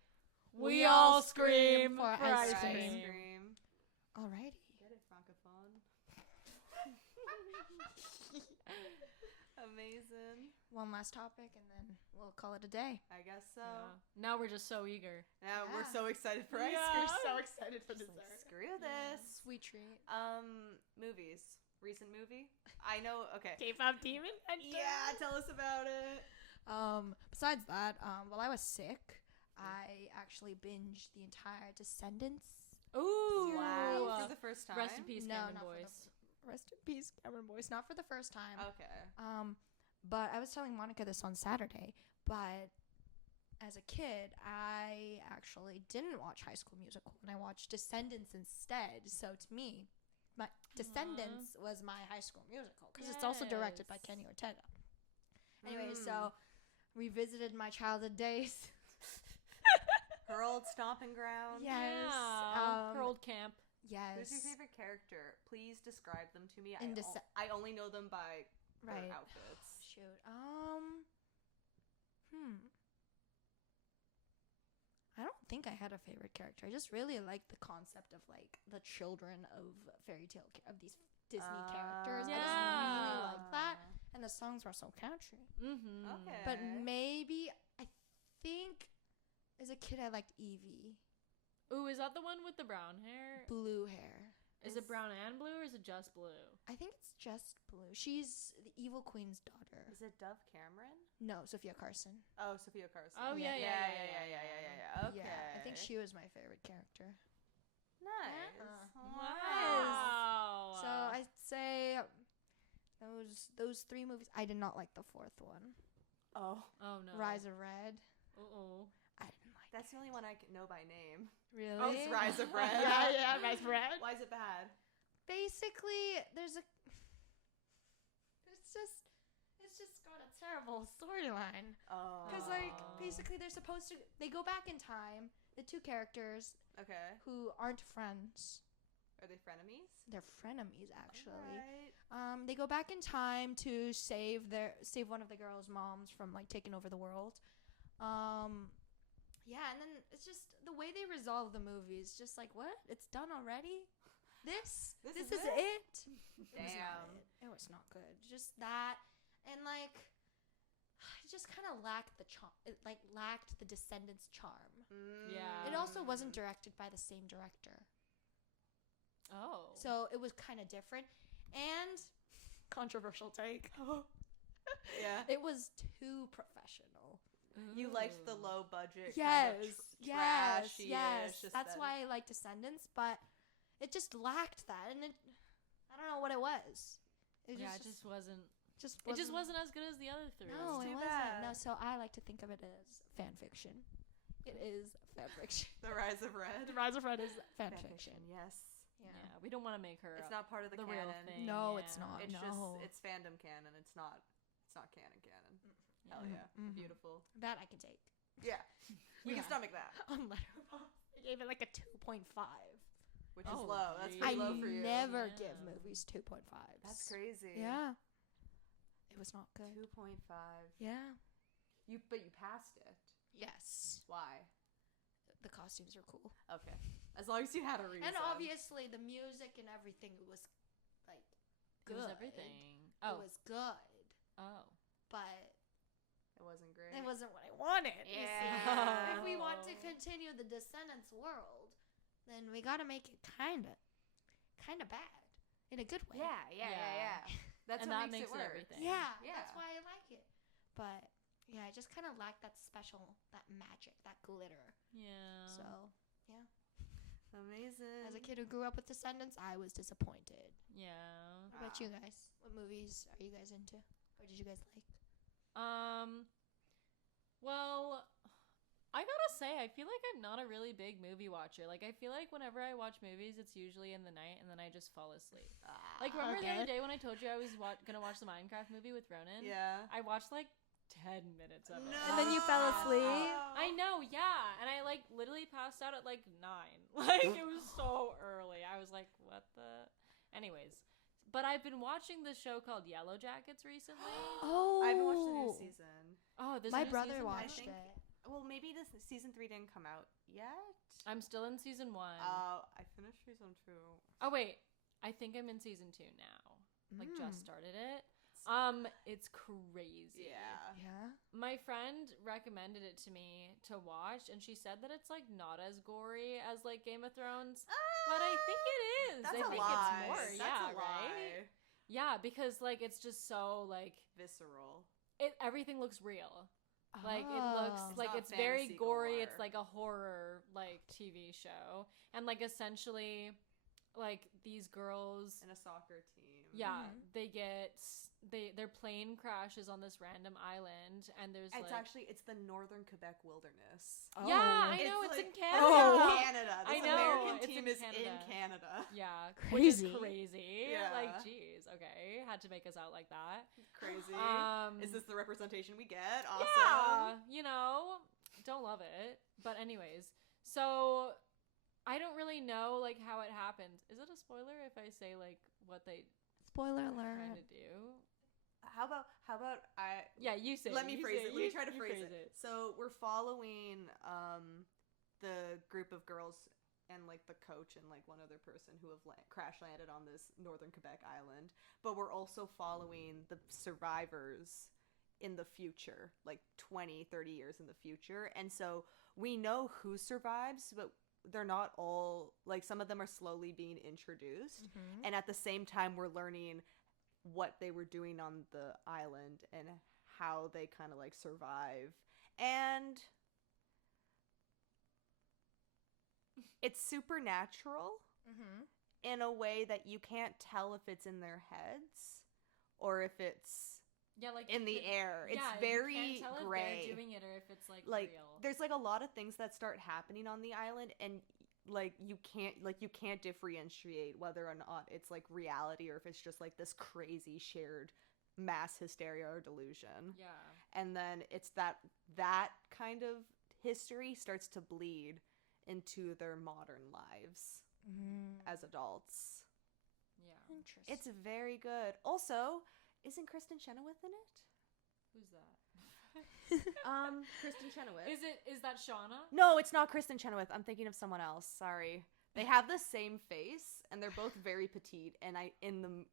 We all scream for ice ice cream. cream. Alrighty. Get it, francophone. Amazing. One last topic and then we'll call it a day. I guess so. Yeah. Now we're just so eager. Now we're Yeah. so excited for ice Yeah. cream. So excited for Just like, screw this. Sweet treat. Movies. Recent movie. I know. Okay. K-pop demon. Yeah, tell us about it. Besides that, while I was sick, I actually binged the entire Descendants. Ooh, Wow. For the first time. Rest in peace, No, Cameron not for the Boyce. Rest in peace, Cameron Boyce. Not for the first time. Okay. But I was telling Monica this on Saturday. But as a kid, I actually didn't watch High School Musical, and I watched Descendants instead. So to me, my Descendants was my High School Musical because it's also directed by Kenny Ortega. Anyway, so revisited my childhood days. Her old stomping ground. Yes. Yeah. Her old camp. Yes. Who's your favorite character? Please describe them to me. In I only know them by Right. their outfits. Shoot. I don't think I had a favorite character. I just really liked the concept of like the children of fairy tale of these Disney characters. I just really liked that, and the songs were so catchy. Mm-hmm. Okay. But maybe I think as a kid I liked Evie, Ooh, is that the one with the brown hair? blue hair. Is it brown and blue, or is it just blue? I think it's just blue. She's the evil queen's daughter. Is it Dove Cameron? No, Sophia Carson. Oh, Sophia Carson. Oh, yeah. Okay. Yeah, I think she was my favorite character. Nice. Wow. So I'd say those three movies. I did not like the fourth one, Oh, Oh, no. Rise of Red. Uh-oh. I didn't like. that's the only one I know by name. Really? Oh, it's Rise of Red. yeah, Rise of Red. Why is it bad? Basically, it's just got a terrible storyline. Oh. Because basically they go back in time. The two characters Okay. who aren't friends. Are they frenemies? They're frenemies, actually. Alright. They go back in time to save one of the girls' moms from like taking over the world. Yeah, and then it's just the way they resolve the movie is just like, what? It's done already? This is it? Damn. It was not good. Just that, and like, it just kind of lacked the charm. It like lacked the Descendants charm. Yeah. It also wasn't directed by the same director. Oh. So it was kind of different. And controversial take. Yeah. It was too professional. You liked the low budget. Yes. Trashy-ish That's aesthetic. why I like Descendants, but it just lacked that, and I don't know what it was. It just wasn't. just It just wasn't as good as the other three. No, It's it too wasn't. bad. No, so I like to think of it as fan fiction. It is fan fiction. The Rise of Red. The Rise of Red is fan fiction. Yes. Yeah, we don't want to make her. It's not part of the real canon. thing. No, yeah. it's not. It's No. just it's fandom canon. It's not canon. Hell yeah. Mhm. Beautiful. That I can take. Yeah. We can Yeah. stomach that. On Letterboxd, I gave it like a 2.5. Which is Oh, low. That's geez. pretty I low for you. never Yeah. give movies 2.5s. That's crazy. Yeah. It was not good. 2.5. Yeah. But you passed it. Yes. Why? The costumes are cool. Okay. As long as you had a reason. And obviously the music and everything was like It good. was everything. It Oh. was good. Oh. But It wasn't great. it wasn't what I wanted. you see. Yeah. If we want to continue the Descendants world, then we gotta make it kinda bad. In a good way. Yeah. That's And what that makes makes it it work. everything. Yeah, Yeah. that's why I like it. But yeah, I just kinda lacked that magic, that glitter. Yeah. So yeah. Amazing. As a kid who grew up with Descendants, I was disappointed. Yeah. What about you guys? What movies are you guys into? Or did you guys like? Well, I gotta say, I feel like I'm not a really big movie watcher. Like, I feel like whenever I watch movies, it's usually in the night, and then I just fall asleep. Like, remember the Okay. other day when I told you I was gonna watch the Minecraft movie with Ronan? Yeah. I watched like 10 minutes of it. No. And then you fell asleep? I know, yeah. And I like literally passed out at like 9. Like, it was so early. I was like, what the? Anyways. But I've been watching this show called Yellow Jackets recently. Oh, I haven't watched the new season. Oh, there's my a new brother season? watched think- it. Well, maybe this season 3 didn't come out yet. I'm still in season 1. I finished season 2. Oh wait, I think I'm in season 2 now. Like just started it. It's crazy. Yeah. My friend recommended it to me to watch, and she said that it's like not as gory as like Game of Thrones, but I think it is. That's I a think lie. it's more. That's yeah, a lie. right. Yeah, because like it's just so like Visceral. everything looks real. Like it looks Oh. like not it's very fantasy gory. galore. It's like a horror like TV show, and like essentially, like these girls, And a soccer team. yeah, Mhm. they get their plane crashes on this random island, and there's It's the northern Quebec wilderness. Oh. yeah, I know it's in like- Canada. Oh. Canada. This I know, American it's team in is Canada. in Canada. Yeah, Crazy. which is crazy. Yeah. Like, jeez, okay, had to make us out like that. Crazy. Is this the representation we get? Awesome. Yeah, you know, don't love it. But anyways, so I don't really know like how it happened. Is it a spoiler if I say like what they Spoiler kind alert. of do? How about I Yeah, you say. let me you phrase say- it. Let me you- try to you phrase it. So we're following the group of girls and like the coach and like one other person who have crash landed on this northern Quebec island, but we're also following the survivors in the future, like 20-30 years in the future. And so we know who survives, but they're not all, like, some of them are slowly being introduced. Mhm. And at the same time we're learning what they were doing on the island and how they kind of like survive. And it's supernatural Mhm. in a way that you can't tell if it's in their heads or if it's Yeah, like in the you could- air. It's yeah, very you can't tell gray. if they're doing it or if it's like real. There's like a lot of things that start happening on the island, and you can't differentiate whether or not it's like reality or if it's just like this crazy shared mass hysteria or delusion. Yeah. And then it's that kind of history starts to bleed into their modern lives Mhm. as adults. Yeah. Interesting. It's very good. Also, isn't Kristen Chenoweth in it? Who's that? Kristen Chenoweth. Is that Shauna? No, it's not Kristen Chenoweth. I'm thinking of someone else. Sorry. They have the same face, and they're both very petite. And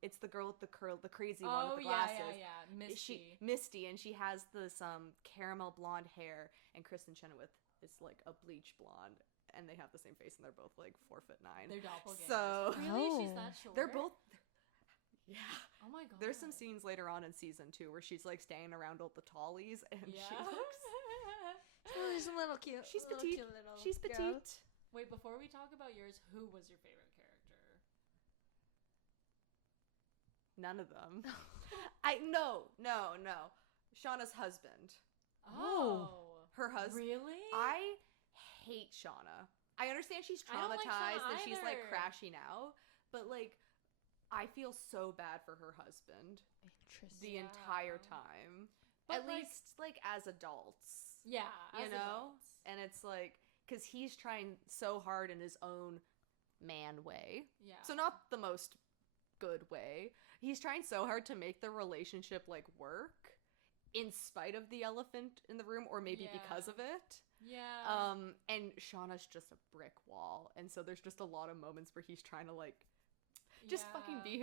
it's the girl with the crazy one with the glasses. yeah. Misty. Misty, and she has this caramel blonde hair, and Kristen Chenoweth is like a bleach blonde, and they have the same face, and they're both like 4'9". They're doppelgangers. So Really? She's Oh. that short? they're both. Yeah. Oh my god. There's some scenes later on in season 2 where she's like standing around all the tallies, and Yeah. she looks. Oh, she's a little cute. She's a little petite. cute little She's girl. petite. Wait, before we talk about yours, who was your favorite character? None of them. No. Shauna's husband. Oh. Her husband. Really? I hate Shauna. I understand she's I don't like traumatized Shauna and she's like either. crashing out, but like I feel so bad for her husband Interesting. the Yeah. entire time. But, At like- least like as adults. Yeah. You as know? adults. And it's like cuz he's trying so hard in his own man way. Yeah. So not the most good way. He's trying so hard to make the relationship like work in spite of the elephant in the room or maybe because Yeah. of it. Yeah. And Shauna's just a brick wall, and so there's just a lot of moments where he's trying to like just fucking be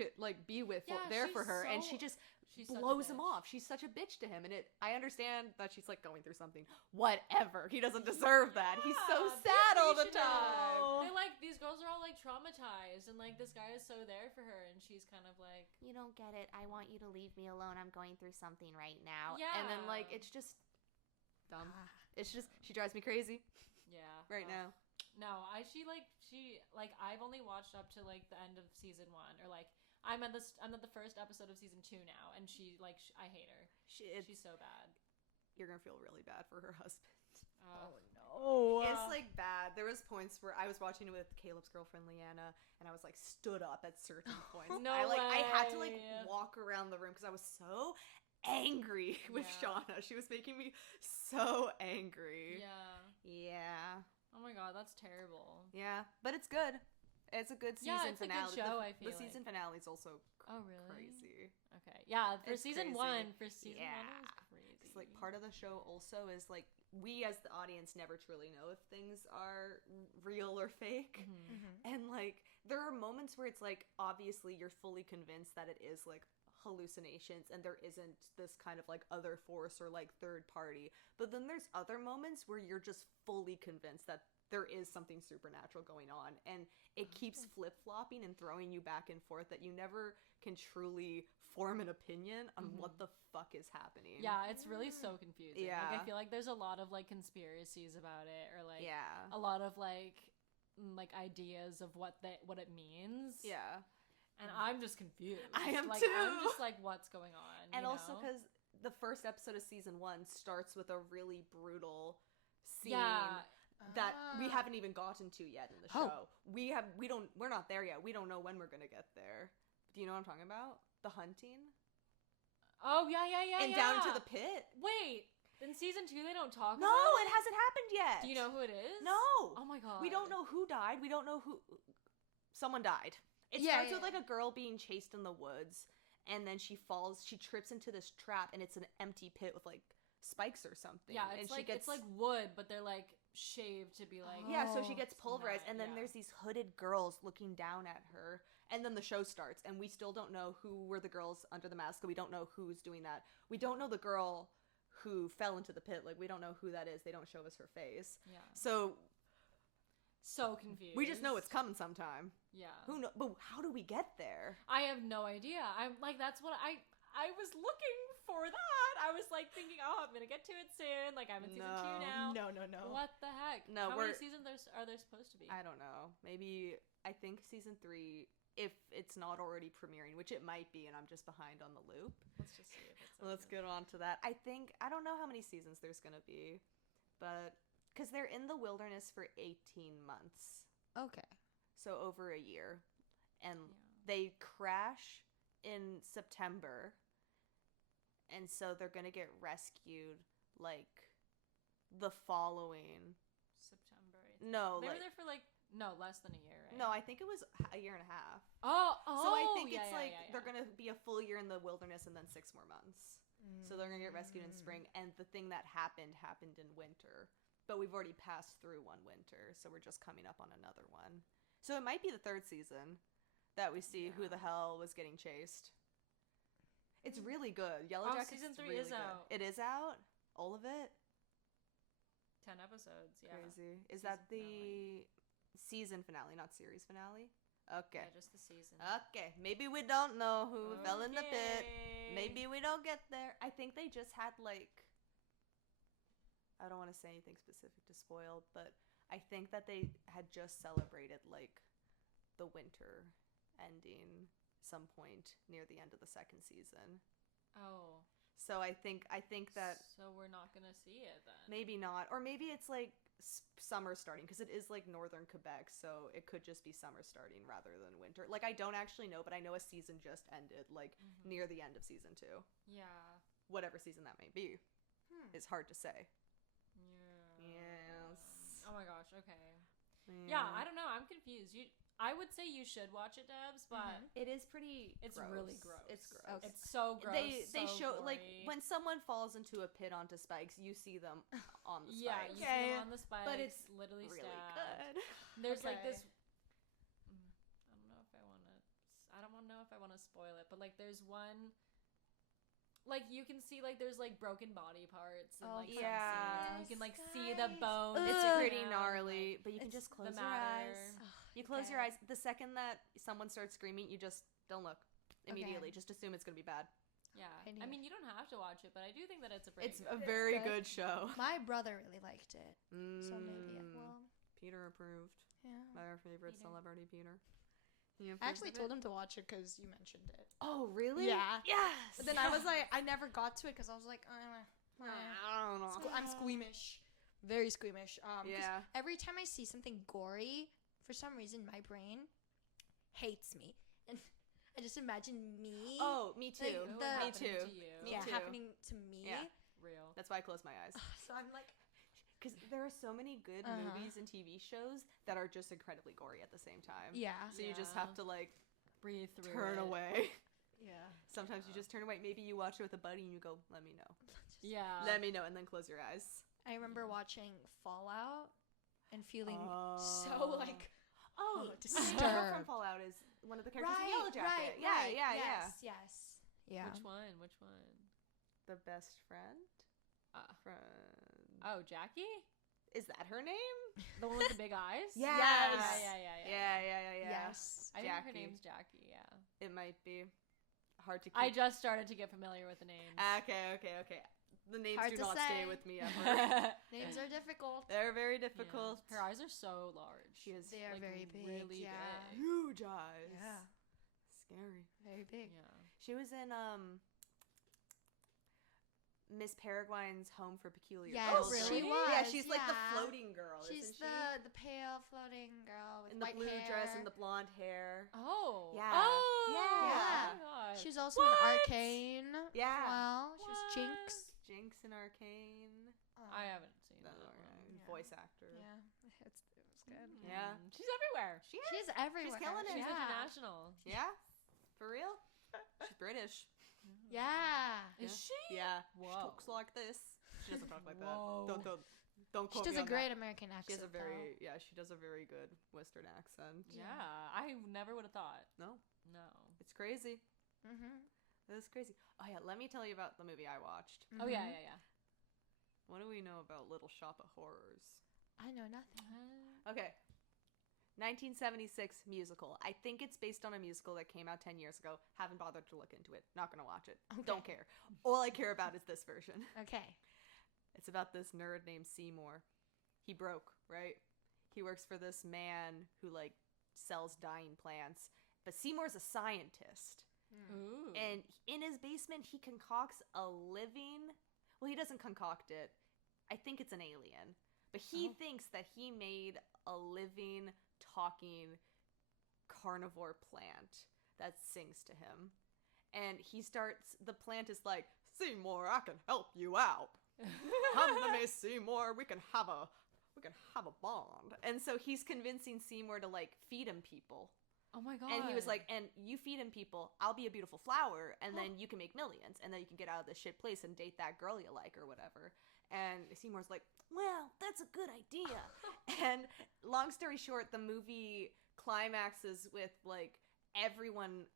with Yeah, there for she's her, and so- she just She's such a blows him bitch. off. She's such a bitch to him, and I understand that she's like going through something. Whatever, he doesn't deserve that. He's so Yeah, sad all the appreciative. time. They're like, these girls are all like traumatized, and like this guy is so there for her, and she's kind of like, You don't get it. I want you to leave me alone. I'm going through something right now. Yeah. And then like it's just dumb. Ah. It's just she drives me crazy yeah, right now. No, I've only watched up to like the end of season 1, or like I'm at the first episode of season 2 now, and I hate her. She's so bad. You're gonna feel really bad for her husband. Oh. It's like bad. There was points where I was watching it with Caleb's girlfriend Leanna, and I was like stood up at certain points. No I had to like way. walk around the room because I was so angry with Yeah. Shauna. She was making me so angry. Yeah. Yeah. Oh my god, that's terrible. Yeah. But it's good. It's a good season Yeah, it's a good finale. show, The, I feel the season finale is also Oh really? crazy. Okay. Yeah, for It's season crazy. 1, it was crazy. Because like part of the show also is like we as the audience never truly know if things are real or fake. Mhm. Mhm. And like there are moments where it's like obviously you're fully convinced that it is like hallucinations and there isn't this kind of like other force or like third party. But then there's other moments where you're just fully convinced that there is something supernatural going on, and it keeps flip-flopping and throwing you back and forth that you never can truly form an opinion on what the fuck is happening. Yeah, it's really so confusing. Yeah. Like, I feel like there's a lot of like conspiracies about it, or like Yeah. a lot of like ideas of what it means. Yeah. And I'm just confused. I am like, too. I'm just like, what's going on? And you also know? because the first episode of season 1 starts with a really brutal scene that we haven't even gotten to yet in the show. We're not there yet. We don't know when we're gonna get there. Do you know what I'm talking about? The hunting? Oh yeah. And down to the pit? Wait, in season 2 they don't talk No, about it hasn't happened yet. Do you know who it is? No. Oh my god. We don't know who died. We don't know who... Someone died. It starts with like a girl being chased in the woods, and then she trips into this trap, and it's an empty pit with like spikes or something. Yeah, and it's like wood, but they're like shaved to be like... Yeah, so she gets pulverized, and then yeah. there's these hooded girls looking down at her, and then the show starts, and we still don't know who were the girls under the mask. We don't know who's doing that. We don't know the girl who fell into the pit. Like, we don't know who that is. They don't show us her face. Yeah. So confused. we just know it's coming sometime. Yeah. Who know? But how do we get there? I have no idea. I'm like, that's what I was looking for that. I was like thinking, oh, I'm gonna get to it soon. Like, I'm in season 2 now. No. What the heck? No, How many seasons are there supposed to be? I don't know. Maybe, I think season 3, if it's not already premiering, which it might be, and I'm just behind on the loop. Let's just see if it's... Let's get on to that. I don't know how many seasons there's gonna be, but because they're in the wilderness for 18 months. Okay. So over a year. And they crash in September. And so they're going to get rescued like the following September. No, they like, were there for like less than a year, right? No, I think it was a year and a half. Oh, so I think yeah, it's yeah. they're going to be a full year in the wilderness and then 6 more months. So they're going to get rescued in spring, and the thing that happened in winter. But we've already passed through one winter, so we're just coming up on another one. So it might be the 3rd season that we see who the hell was getting chased. It's really good. Yellow Jackets season 3 really is good. out. It is out? All of it? 10 episodes, yeah. Crazy. Is Season that the season finale, not series finale? Okay. Yeah, just the season. Okay. Maybe we don't know who fell in the pit. Okay. Maybe we don't get there. I think they just had like... I don't want to say anything specific to spoil, but I think that they had just celebrated like the winter ending some point near the end of the 2nd season. Oh. So I think that So we're not gonna see it then. maybe not, or maybe it's like summer starting, because it is like northern Quebec, so it could just be summer starting rather than winter. Like, I don't actually know, but I know a season just ended like near the end of season 2. Yeah. Whatever season that may be is hard to say. Yes. Oh my gosh. Okay. Yeah, I don't know. I'm confused. I would say you should watch it, Debs, but it is pretty. it's really gross. It's gross. Okay. It's so gross. They so show gory. like when someone falls into a pit onto spikes, you see them on the Yeah, spikes. you see them on the spikes, but it's literally really stabbed. good. There's like Okay. this. I don't know if I want to. I don't know if I want to spoil it, but like there's one. Like, you can see, like, there's, like, broken body parts and, like, some scenes. You can, like, see the bones. It's Ugh. pretty down, gnarly, like, but you can just close the your matter. eyes. You close your eyes. The second that someone starts screaming, you just don't look immediately. Okay. Just assume it's going to be bad. Yeah. Idea. I mean, you don't have to watch it, but I do think that it's a pretty It's good. a very good. good show. My brother really liked it, so maybe it will. Peter approved. Yeah. Our favorite Peter. celebrity, Peter. I actually told him to watch it because you mentioned it. Oh, really? Yeah. Yes. But then I was like, I never got to it because I was like, I don't know. I'm squeamish, very squeamish. 'Cause Yeah. every time I see something gory, for some reason my brain hates me, and I just imagine me. Oh, me too. Like, It would the- happen Me too. To you. Me yeah, too. happening to me. Yeah. Real. That's why I close my eyes. So I'm like, Because there are so many good movies and TV shows that are just incredibly gory at the same time. yeah. So you just Yeah. have to, like, Breathe through turn it. away. Yeah. Sometimes you just turn away. Maybe you watch it with a buddy and you go, let me know. Yeah. Let me know, and then close your eyes. I remember watching Fallout and feeling Oh. so like, Oh, disturbed. Daryl from Fallout is one of the characters in Yellow Jacket. Right, yeah, right. yeah, Yes, yes, Yeah. Which one? Which one? The best friend. Uh, Friend. oh, Jackie? Is that her name? The one with the big eyes? Yes. Yeah. Yes. I think her Jackie. name's Jackie, yeah. It might be hard to keep. I just started to get familiar with the names. Okay. The names Hard do to not say. stay with me ever. Names are difficult. They're very Yeah. difficult. Her eyes are so large. She is They are like, very big. really yeah. big. huge eyes. Yeah. Scary. Very big. Yeah. She was in Miss Peregrine's Home for Peculiar Yes, Children. she was. Yeah, she's like the yeah. floating girl, She's isn't she? the pale floating girl with In the white blue hair. dress and the blonde hair. Oh. Yeah. Oh. Yeah. Oh my God. She was also What? in Arcane. Yeah. Well, she was What? Jinx. Jinx and Arcane. I haven't seen No, that one. Yeah. voice actor. Yeah, it was good. Yeah. She's everywhere. She is. She's everywhere. killing it. She's Yeah. international. Yeah. For real? She's British. Yeah. Is she? Yeah. Whoa. She talks like this. She doesn't talk like Whoa. that. Don't She quote does me a on great that. American accent. She has a very she does a very good Western accent. Yeah. I never would have thought. No, No. it's crazy. Mm-hmm. It's crazy. Oh yeah, let me tell you about the movie I watched. Oh Mm-hmm. yeah. What do we know about Little Shop of Horrors? I know nothing. Okay. 1976 musical. I think it's based on a musical that came out 10 years ago. Haven't bothered to look into it. Not gonna watch it. Okay. Don't care. All I care about is this version. Okay. It's about this nerd named Seymour. He broke, right? He works for this man who like sells dying plants. But Seymour's a scientist. Ooh. And in his basement he concocts a living, well, he doesn't concoct it. I think it's an alien. But he thinks that he made a living, talking carnivore plant that sings to him. And the plant is like, Seymour, I can help you out. Come to me, Seymour. We can have a bond. And so he's convincing Seymour to like feed him people. Oh my God. And he was like, and you feed him people, I'll be a beautiful flower, and then you can make millions, and then you can get out of this shit place and date that girl you like or whatever. And Seymour's like, well, that's a good idea. And long story short, the movie climaxes with like everyone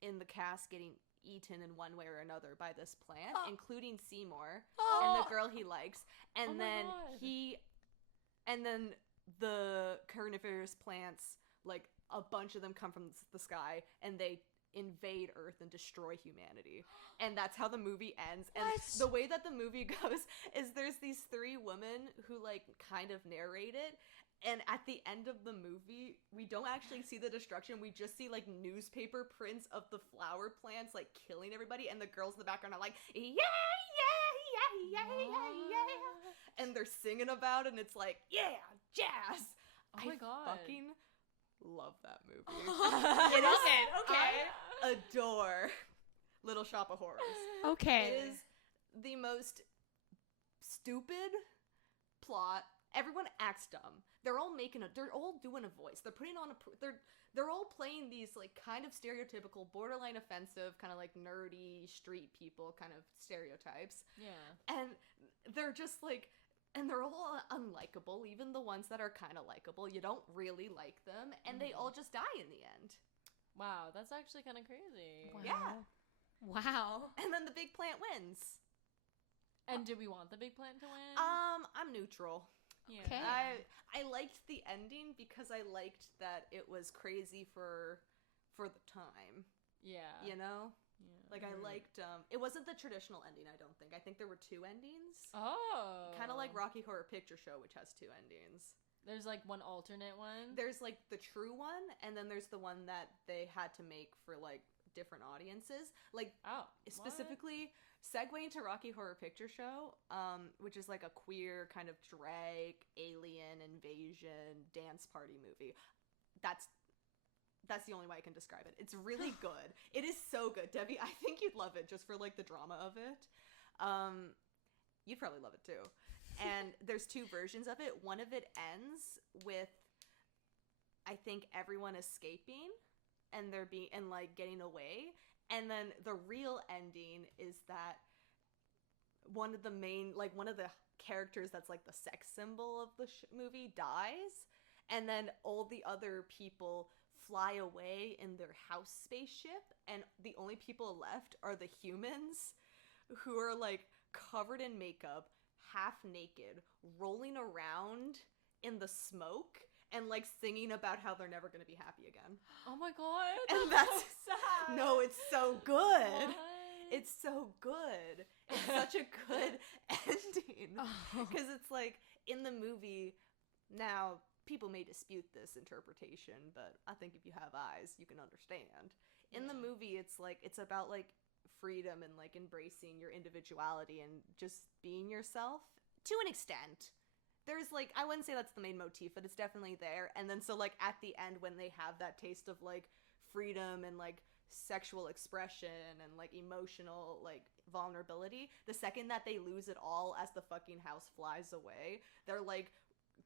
in the cast getting eaten in one way or another by this plant, including Seymour and the girl he likes. And Oh my then God. and then the carnivorous plants, like a bunch of them come from the sky and they invade Earth and destroy humanity. And that's how the movie ends. And What? the way that the movie goes is there's these three women who like kind of narrate it. And at the end of the movie, we don't actually see the destruction. We just see like newspaper prints of the flower plants like killing everybody. And the girls in the background are like, yeah, yeah, yeah, yeah, yeah, yeah. And they're singing about it. And it's like, yeah, jazz. Oh my God. I fucking love that movie. You It love is- it. Okay. I adore Little Shop of Horrors. Okay. It is the most stupid plot. Everyone acts dumb. They're all doing a voice. They're putting on they're all playing these like kind of stereotypical, borderline offensive, kind of like nerdy street people kind of stereotypes. Yeah. And they're just like, and they're all unlikable, even the ones that are kind of likable. You don't really like them, and they all just die in the end. Wow, that's actually kind of crazy. Wow. Yeah. Wow. And then the big plant wins. And do we want the big plant to win? I'm neutral. Yeah. Okay. I liked the ending because I liked that it was crazy for the time. Yeah. You know? Yeah. Like I liked it wasn't the traditional ending, I don't think. I think there were two endings. Oh. Kind of like Rocky Horror Picture Show, which has two endings. There's like one alternate one. There's like the true one, and then there's the one that they had to make for like different audiences. Like specifically segueing to Rocky Horror Picture Show, which is like a queer kind of drag alien invasion dance party movie. That's the only way I can describe it. It's really good. It is so good, Debbie. I think you'd love it just for like the drama of it. You'd probably love it too. And there's two versions of it. One of it ends with, I think, everyone escaping and like getting away. And then the real ending is that one of the characters that's like the sex symbol of the movie dies. And then all the other people fly away in their house spaceship, and the only people left are the humans who are like covered in makeup, half naked, rolling around in the smoke and like singing about how they're never going to be happy again. Oh my god. And That's so sad. No, it's so good. What? It's so good. It's such a good ending. Because it's like, in the movie, now, people may dispute this interpretation, but I think if you have eyes, you can understand. In the movie, it's like, it's about like freedom and like embracing your individuality and just being yourself to an extent. There's like, I wouldn't say that's the main motif, but it's definitely there. And then so like at the end, when they have that taste of like freedom and like sexual expression and like emotional like vulnerability, the second that they lose it all as the fucking house flies away, they're like,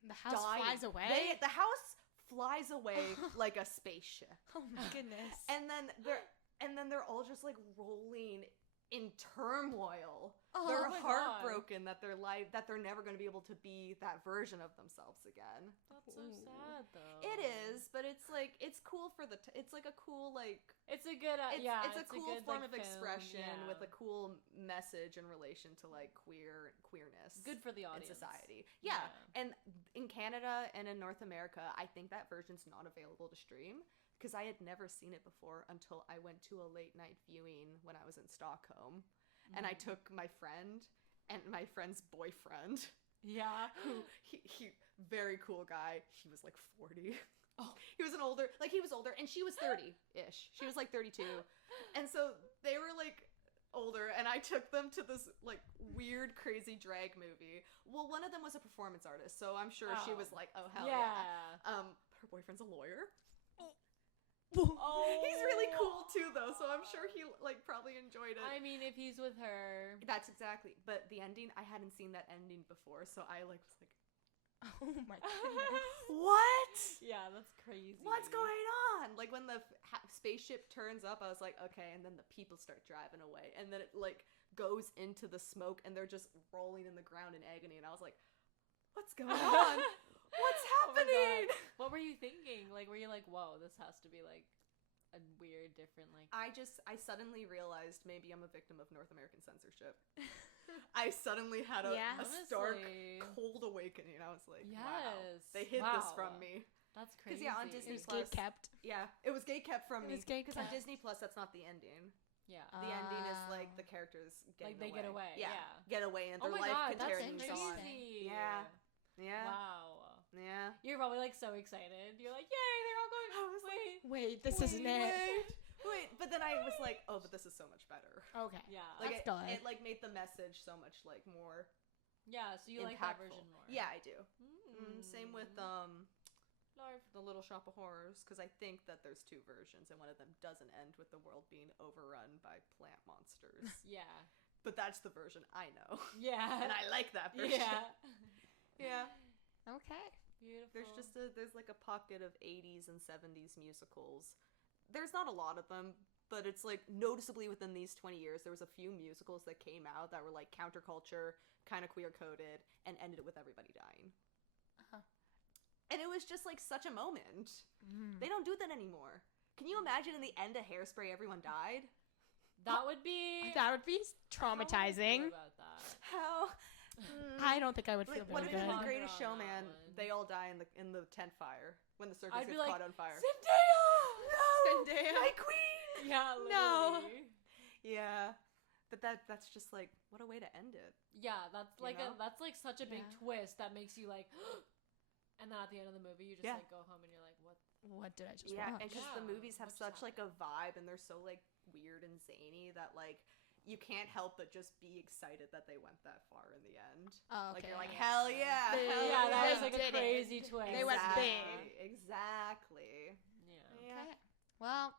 The house dying. flies away? The house flies away like a spaceship. Oh my goodness. And then they're all just like rolling in turmoil. Oh They're my heartbroken that they're never going to be able to be that version of themselves again. That's so sad, though. It is, but it's like, it's cool for it's like a cool like It's a good, it's a cool good, form like, of film, expression yeah. with a cool message in relation to like queerness. Good for the in audience. society. Yeah. And in Canada and in North America, I think that version's not available to stream because I had never seen it before until I went to a late night viewing when I was in Stockholm. And I took my friend and my friend's boyfriend. Yeah. Who he very cool guy. He was like 40. Oh. He was he was older, and she was 30-ish. She was like 32. And so they were like older, and I took them to this like weird, crazy drag movie. Well, one of them was a performance artist, so I'm sure she was like, oh hell yeah. Her boyfriend's a lawyer. Oh. He's really cool too, though, so I'm sure he like probably enjoyed it. I mean, if he's with her. That's exactly. But the ending, I hadn't seen that ending before, so I like was like, Oh my goodness. what? Yeah, that's crazy. What's going on? Like when the spaceship turns up, I was like, okay, and then the people start driving away, and then it like goes into the smoke, and they're just rolling in the ground in agony, and I was like, what's going on? What's happening? What were you thinking? Like, were you like, whoa, this has to be like a weird, different, like. I suddenly realized maybe I'm a victim of North American censorship. I suddenly had a stark, cold awakening. I was like, wow, they hid this from me. That's crazy. Because yeah, on Disney It was Plus, gatekept. Yeah, it was gatekept from me. It was gatekept. Because on Disney Plus, that's not the ending. Yeah. The ending is like the characters getting they get away. Yeah, get away, and Oh their my life God, that's continues on. crazy. Yeah. Yeah. Wow. Yeah. You're probably like so excited. You're like, yay, they're all going. I was like, Wait, this isn't it. Wait, but then I was like, oh, but this is so much better. Okay. Yeah. Like That's good. it like made the message so much like more Yeah, so you impactful. like that version more. Yeah, I do. Same with Larv. the Little Shop of Horrors, because I think that there's two versions, and one of them doesn't end with the world being overrun by plant monsters. Yeah. But that's the version I know. Yeah. And I like that version. Yeah. Yeah. Okay. Beautiful. There's like a pocket of 80s and 70s musicals. There's not a lot of them, but it's like noticeably within these 20 years, there was a few musicals that came out that were like counterculture, kind of queer coded, and ended with everybody dying. And it was just like such a moment. They don't do that anymore. Can you imagine in the end of Hairspray, everyone died? That would be traumatizing. How would you feel about that? How? I don't think I would feel Like, what very if in good. The Greatest On that Showman, one. they all die in the tent fire when the circus I'd be gets like, caught on fire? Zendaya! No! Zendaya. My queen! Yeah, No. literally. Yeah. But that's just like, what a way to end it. Yeah, that's You like know? that's like such a big Yeah. twist that makes you like, and then at the end of the movie you just Yeah. like go home and you're like, what? What did I just Yeah, watch? and because Yeah. the movies have What just such like a vibe, and they're so like weird and zany that like you can't help but just be excited that they went that far in the end. Oh, Like okay. you're like, hell yeah, They- hell Yeah, that yeah. was like a did it. crazy twist. They went big. Exactly. Yeah. Yeah. Okay. Well,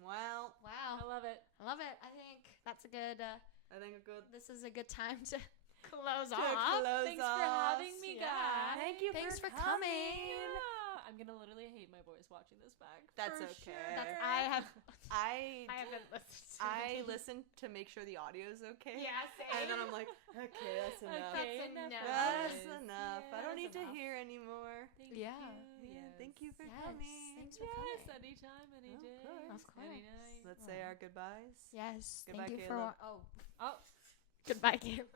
Well, I wow. love it. I love it. I think that's a good. I think a good This is a good time to close to off. close Thanks for off. having me, Yeah. guys. Thank you Thanks for for coming. Yeah. I'm gonna literally hate my voice watching this back. That's for okay. Sure. That's I I haven't listened. I listen to make sure the audio's okay. Yeah, same. And then I'm like, okay, that's enough. Okay, That's enough. enough. That's guys. enough. I don't Yeah, need that's to enough. hear anymore. Thank Yeah. you. Yeah, thank you for Yes. coming. Thank Thanks for Yes, coming. anytime, any Of day, course. Of course. any night. Let's say our goodbyes. Yes. Goodbye, thank you for Caleb. Oh, Goodbye, Caleb.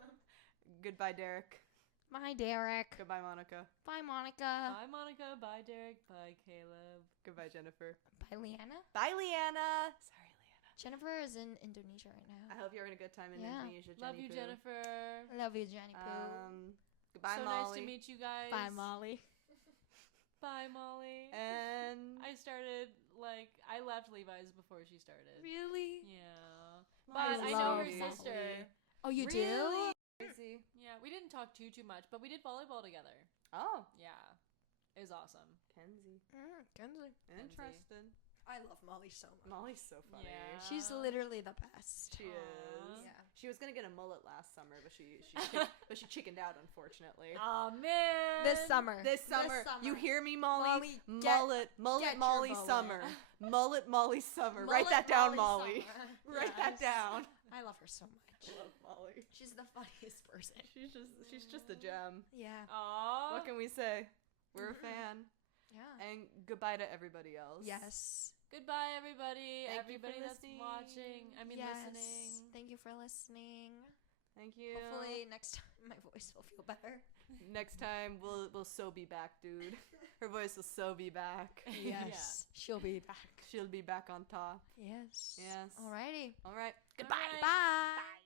Goodbye, Derek. Bye, Derek. Goodbye, Monica. Bye, Monica. bye, Monica. Bye, Derek. Bye, Caleb. Goodbye, Jennifer. Bye, Leanna. Bye, Leanna. Sorry, Leanna. Jennifer is in Indonesia right I now. hope you're having a good time in Yeah. Indonesia, Love Jenny you, Poo. Jennifer. Love you, Jenny Poo. Goodbye, so Molly. nice to meet you guys. Bye, Molly. Bye, Molly. And I left Levi's before she started. Really? Yeah. Molly's But I so know her sweet. sister. Oh, you Really? do? Crazy. Yeah, we didn't talk too much, but we did volleyball together. Oh, Yeah. It was awesome. Kenzie. Kenzie. Interesting. I love Molly so much. Molly's so funny. Yeah. She's literally the best. She is. Yeah. She was gonna get a mullet last summer, but she chickened out, unfortunately. Oh man. This summer. This summer, you hear me, Molly? Molly, get mullet your Molly mullet. summer, mullet Molly summer. Write that down, Molly. Write that down. I love her so much. I love Molly. She's the funniest person. She's just a gem. Yeah. Aw. What can we say? We're a fan. Yeah. And goodbye to everybody else. Yes. Goodbye, everybody. Thank you for Everybody that's listening. watching. Listening. Thank you for listening. Thank you. Hopefully next time my voice will feel better. Next time we'll so be back, dude. Her voice will so be back. Yes. She'll be back. She'll be back on top. Yes. Yes. Alrighty. All right. Goodbye. Bye.